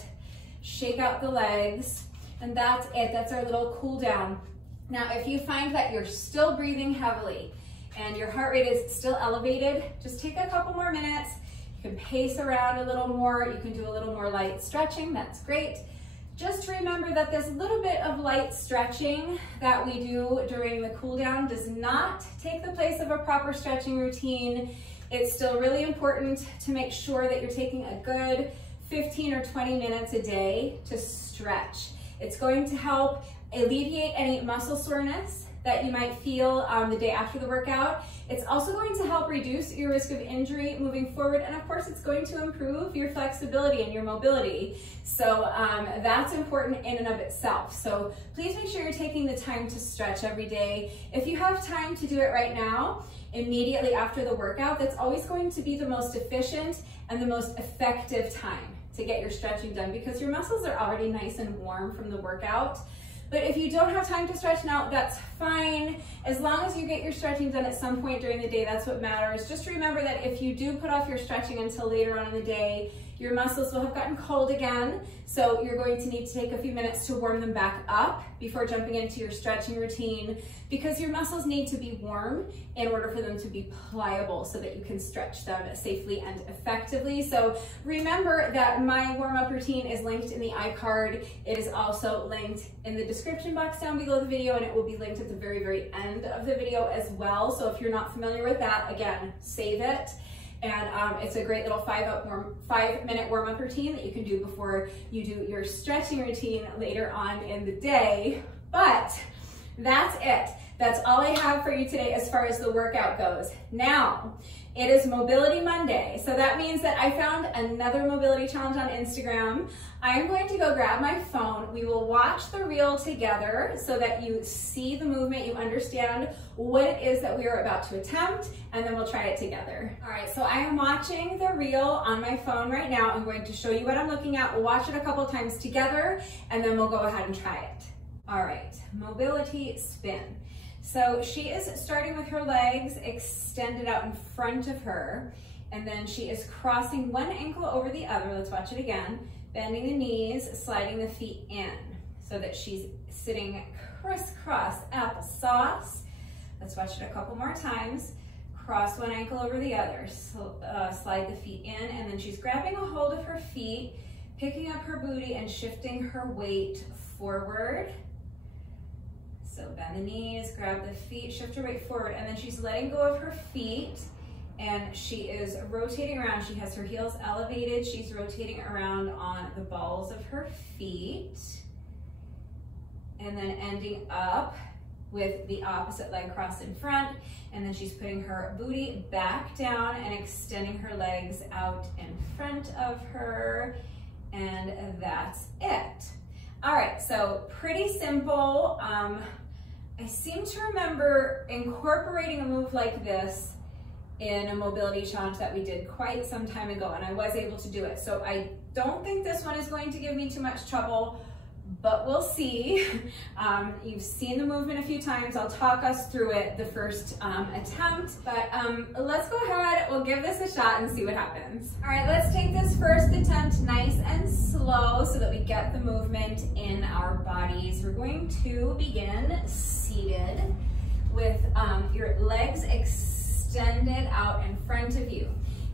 shake out the legs, and that's it. That's our little cool down. Now, if you find that you're still breathing heavily and your heart rate is still elevated, just take a couple more minutes. You can pace around a little more. You can do a little more light stretching. That's great. Just remember that this little bit of light stretching that we do during the cool down does not take the place of a proper stretching routine. It's still really important to make sure that you're taking a good 15 or 20 minutes a day to stretch. It's going to help alleviate any muscle soreness that you might feel the day after the workout. It's also going to help reduce your risk of injury moving forward, and of course it's going to improve your flexibility and your mobility. So that's important in and of itself. So please make sure you're taking the time to stretch every day. If you have time to do it right now, immediately after the workout, that's always going to be the most efficient and the most effective time to get your stretching done, because your muscles are already nice and warm from the workout. But if you don't have time to stretch now, that's fine. As long as you get your stretching done at some point during the day, that's what matters. Just remember that if you do put off your stretching until later on in the day, your muscles will have gotten cold again. So you're going to need to take a few minutes to warm them back up before jumping into your stretching routine, because your muscles need to be warm in order for them to be pliable so that you can stretch them safely and effectively. So remember that my warm-up routine is linked in the iCard. It is also linked in the description box down below the video, and it will be linked at the very, very end of the video as well. So if you're not familiar with that, again, save it. And it's a great little 5-minute warm-up routine that you can do before you do your stretching routine later on in the day. But that's it. That's all I have for you today as far as the workout goes. Now, it is Mobility Monday, so that means that I found another mobility challenge on Instagram. I am going to go grab my phone. We will watch the reel together so that you see the movement, you understand what it is that we are about to attempt, and then we'll try it together. All right, so I am watching the reel on my phone right now. I'm going to show you what I'm looking at. We'll watch it a couple times together, and then we'll go ahead and try it. All right, mobility spin. So she is starting with her legs extended out in front of her, and then she is crossing one ankle over the other. Let's watch it again. Bending the knees, sliding the feet in so that she's sitting crisscross applesauce. Let's watch it a couple more times. Cross one ankle over the other, slide the feet in, and then she's grabbing a hold of her feet, picking up her booty and shifting her weight forward. So bend the knees, grab the feet, shift her weight forward, and then she's letting go of her feet, and she is rotating around. She has her heels elevated. She's rotating around on the balls of her feet, and then ending up with the opposite leg crossed in front, and then she's putting her booty back down and extending her legs out in front of her, and that's it. All right, so pretty simple. I seem to remember incorporating a move like this in a mobility challenge that we did quite some time ago, and I was able to do it. So I don't think this one is going to give me too much trouble, but we'll see. You've seen the movement a few times. I'll talk us through it the first attempt, but let's go ahead. We'll give this a shot and see what happens. All right, let's take this first attempt nice and slow so that we get the movement in our bodies. We're going to begin seated with your legs extended out in front of you.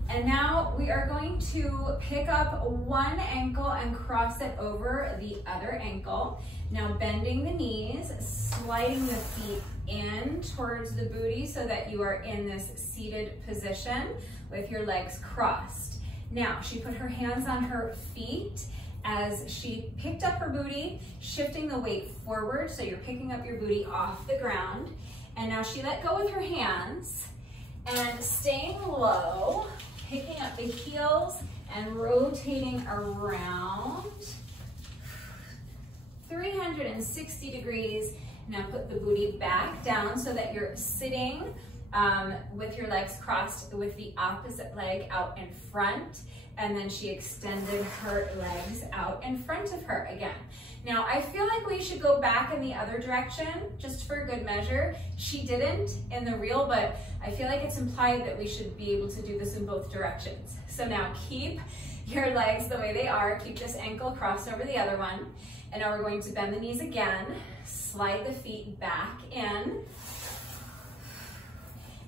And now we are going to pick up one ankle and cross it over the other ankle. Now bending the knees, sliding the feet in towards the booty so that you are in this seated position with your legs crossed. Now she put her hands on her feet as she picked up her booty, shifting the weight forward so you're picking up your booty off the ground. And now she let go with her hands and staying low, picking up the heels and rotating around. 360 degrees. Now put the booty back down so that you're sitting with your legs crossed with the opposite leg out in front. And then she extended her legs out in front of her again. Now I feel like we should go back in the other direction just for good measure. She didn't in the reel, but I feel like it's implied that we should be able to do this in both directions. So now keep your legs the way they are. Keep this ankle crossed over the other one. And now we're going to bend the knees again, slide the feet back in.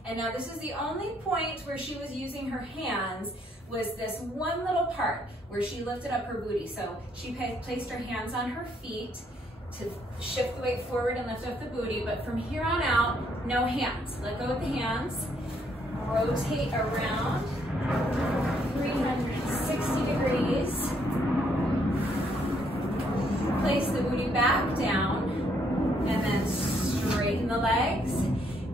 And now this is the only point where she was using her hands, was this one little part where she lifted up her booty. So she placed her hands on her feet to shift the weight forward and lift up the booty, but from here on out, no hands. Let go with the hands, rotate around, 360 degrees. Place the booty back down, and then straighten the legs.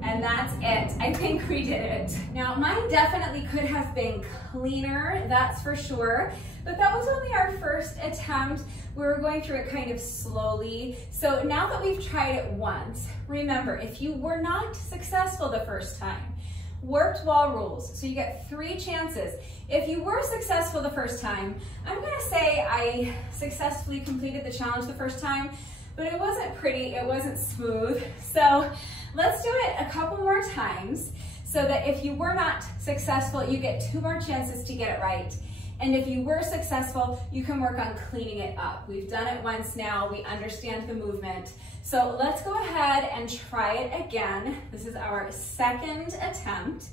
And that's it. I think we did it. Now, mine definitely could have been cleaner, that's for sure. But that was only our first attempt. We were going through it kind of slowly. So now that we've tried it once, remember, if you were not successful the first time, warped wall rules. So you get 3 chances. If you were successful the first time, I'm gonna say I successfully completed the challenge the first time, but it wasn't pretty, it wasn't smooth. So let's do it a couple more times so that if you were not successful, you get 2 more chances to get it right. And if you were successful, you can work on cleaning it up. We've done it once now, we understand the movement. So let's go ahead and try it again. This is our second attempt.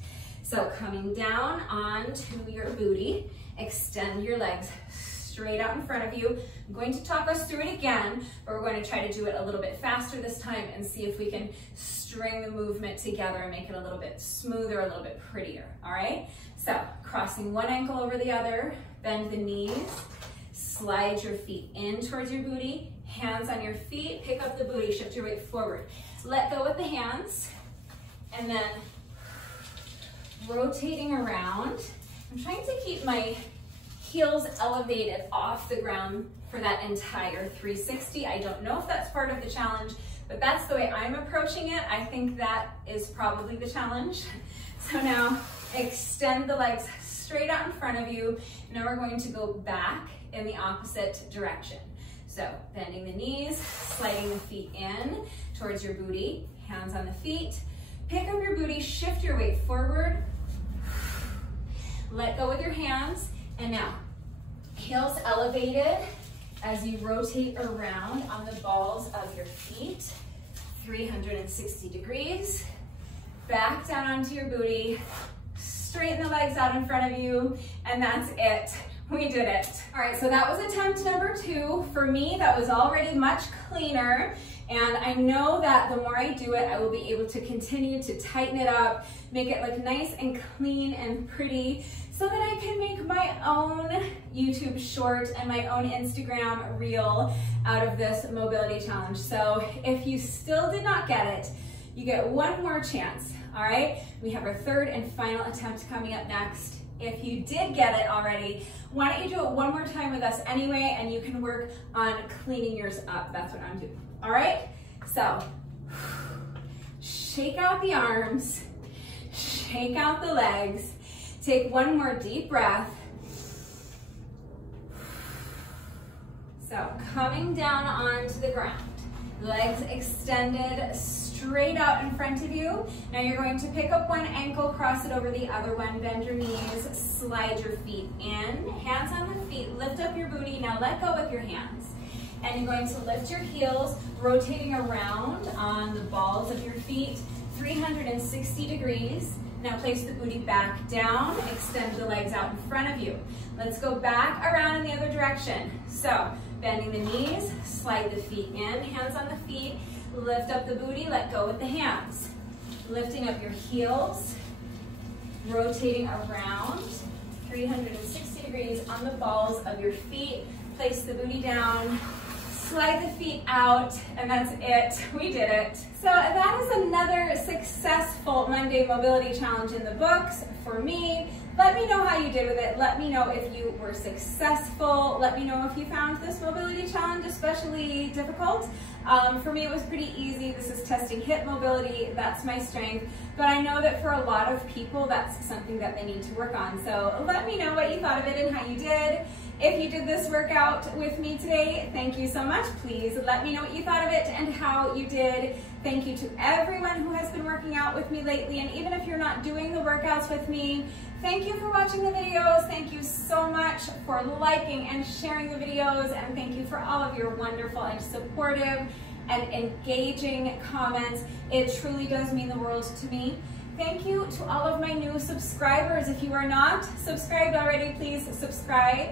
So coming down onto your booty, extend your legs straight out in front of you. I'm going to talk us through it again, but we're going to try to do it a little bit faster this time and see if we can string the movement together and make it a little bit smoother, a little bit prettier, all right? So crossing one ankle over the other, bend the knees, slide your feet in towards your booty, hands on your feet, pick up the booty, shift your weight forward. Let go with the hands, and then rotating around. I'm trying to keep my heels elevated off the ground for that entire 360. I don't know if that's part of the challenge, but that's the way I'm approaching it. I think that is probably the challenge. So now extend the legs straight out in front of you. Now we're going to go back in the opposite direction. So bending the knees, sliding the feet in towards your booty, hands on the feet. Pick up your booty, shift your weight forward. Let go with your hands. And now, heels elevated as you rotate around on the balls of your feet, 360 degrees. Back down onto your booty, straighten the legs out in front of you, and that's it. We did it. All right, so that was attempt number 2. For me, that was already much cleaner, and I know that the more I do it, I will be able to continue to tighten it up, make it look nice and clean and pretty, so that I can make my own YouTube short and my own Instagram reel out of this mobility challenge. So if you still did not get it, you get 1 more chance, all right? We have our 3rd and final attempt coming up next. If you did get it already, why don't you do it 1 more time with us anyway, and you can work on cleaning yours up. That's what I'm doing, all right? So, shake out the arms, shake out the legs, take 1 more deep breath. So, coming down onto the ground, legs extended straight out in front of you. Now you're going to pick up 1 ankle, cross it over the other one, bend your knees, slide your feet in, hands on the feet, lift up your booty. Now let go with your hands. And you're going to lift your heels, rotating around on the balls of your feet, 360 degrees. Now place the booty back down, extend the legs out in front of you. Let's go back around in the other direction. So, bending the knees, slide the feet in, hands on the feet, lift up the booty, let go with the hands. Lifting up your heels, rotating around, 360 degrees on the balls of your feet. Place the booty down, slide the feet out, and that's it. We did it. So that is another successful Monday mobility challenge in the books for me. Let me know how you did with it. Let me know if you were successful. Let me know if you found this mobility challenge especially difficult. For me, it was pretty easy. This is testing hip mobility. That's my strength. But I know that for a lot of people, that's something that they need to work on. So let me know what you thought of it and how you did. If you did this workout with me today, thank you so much. Please let me know what you thought of it and how you did. Thank you to everyone who has been working out with me lately. And even if you're not doing the workouts with me, thank you for watching the videos. Thank you so much for liking and sharing the videos. And thank you for all of your wonderful and supportive and engaging comments. It truly does mean the world to me. Thank you to all of my new subscribers. If you are not subscribed already, please subscribe.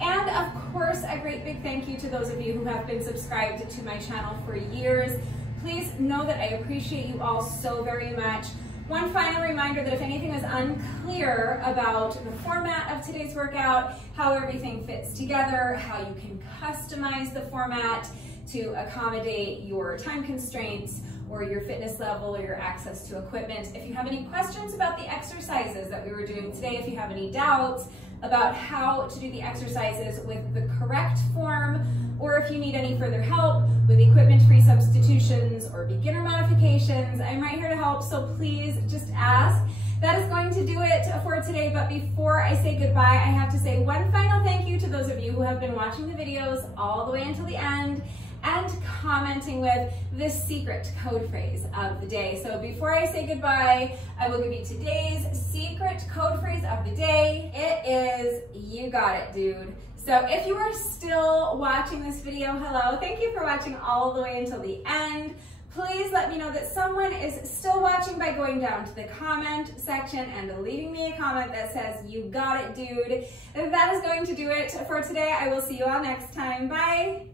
And of course, a great big thank you to those of you who have been subscribed to my channel for years. Please know that I appreciate you all so very much. One final reminder that if anything is unclear about the format of today's workout, how everything fits together, how you can customize the format to accommodate your time constraints or your fitness level or your access to equipment. If you have any questions about the exercises that we were doing today, if you have any doubts about how to do the exercises with the correct form, or if you need any further help with equipment-free substitutions or beginner modifications, I'm right here to help, so please just ask. That is going to do it for today, but before I say goodbye, I have to say one final thank you to those of you who have been watching the videos all the way until the end and commenting with this secret code phrase of the day. So before I say goodbye, I will give you today's secret code phrase of the day. It is, you got it, dude. So if you are still watching this video, hello, thank you for watching all the way until the end. Please let me know that someone is still watching by going down to the comment section and leaving me a comment that says, you got it, dude. That is going to do it for today. I will see you all next time. Bye.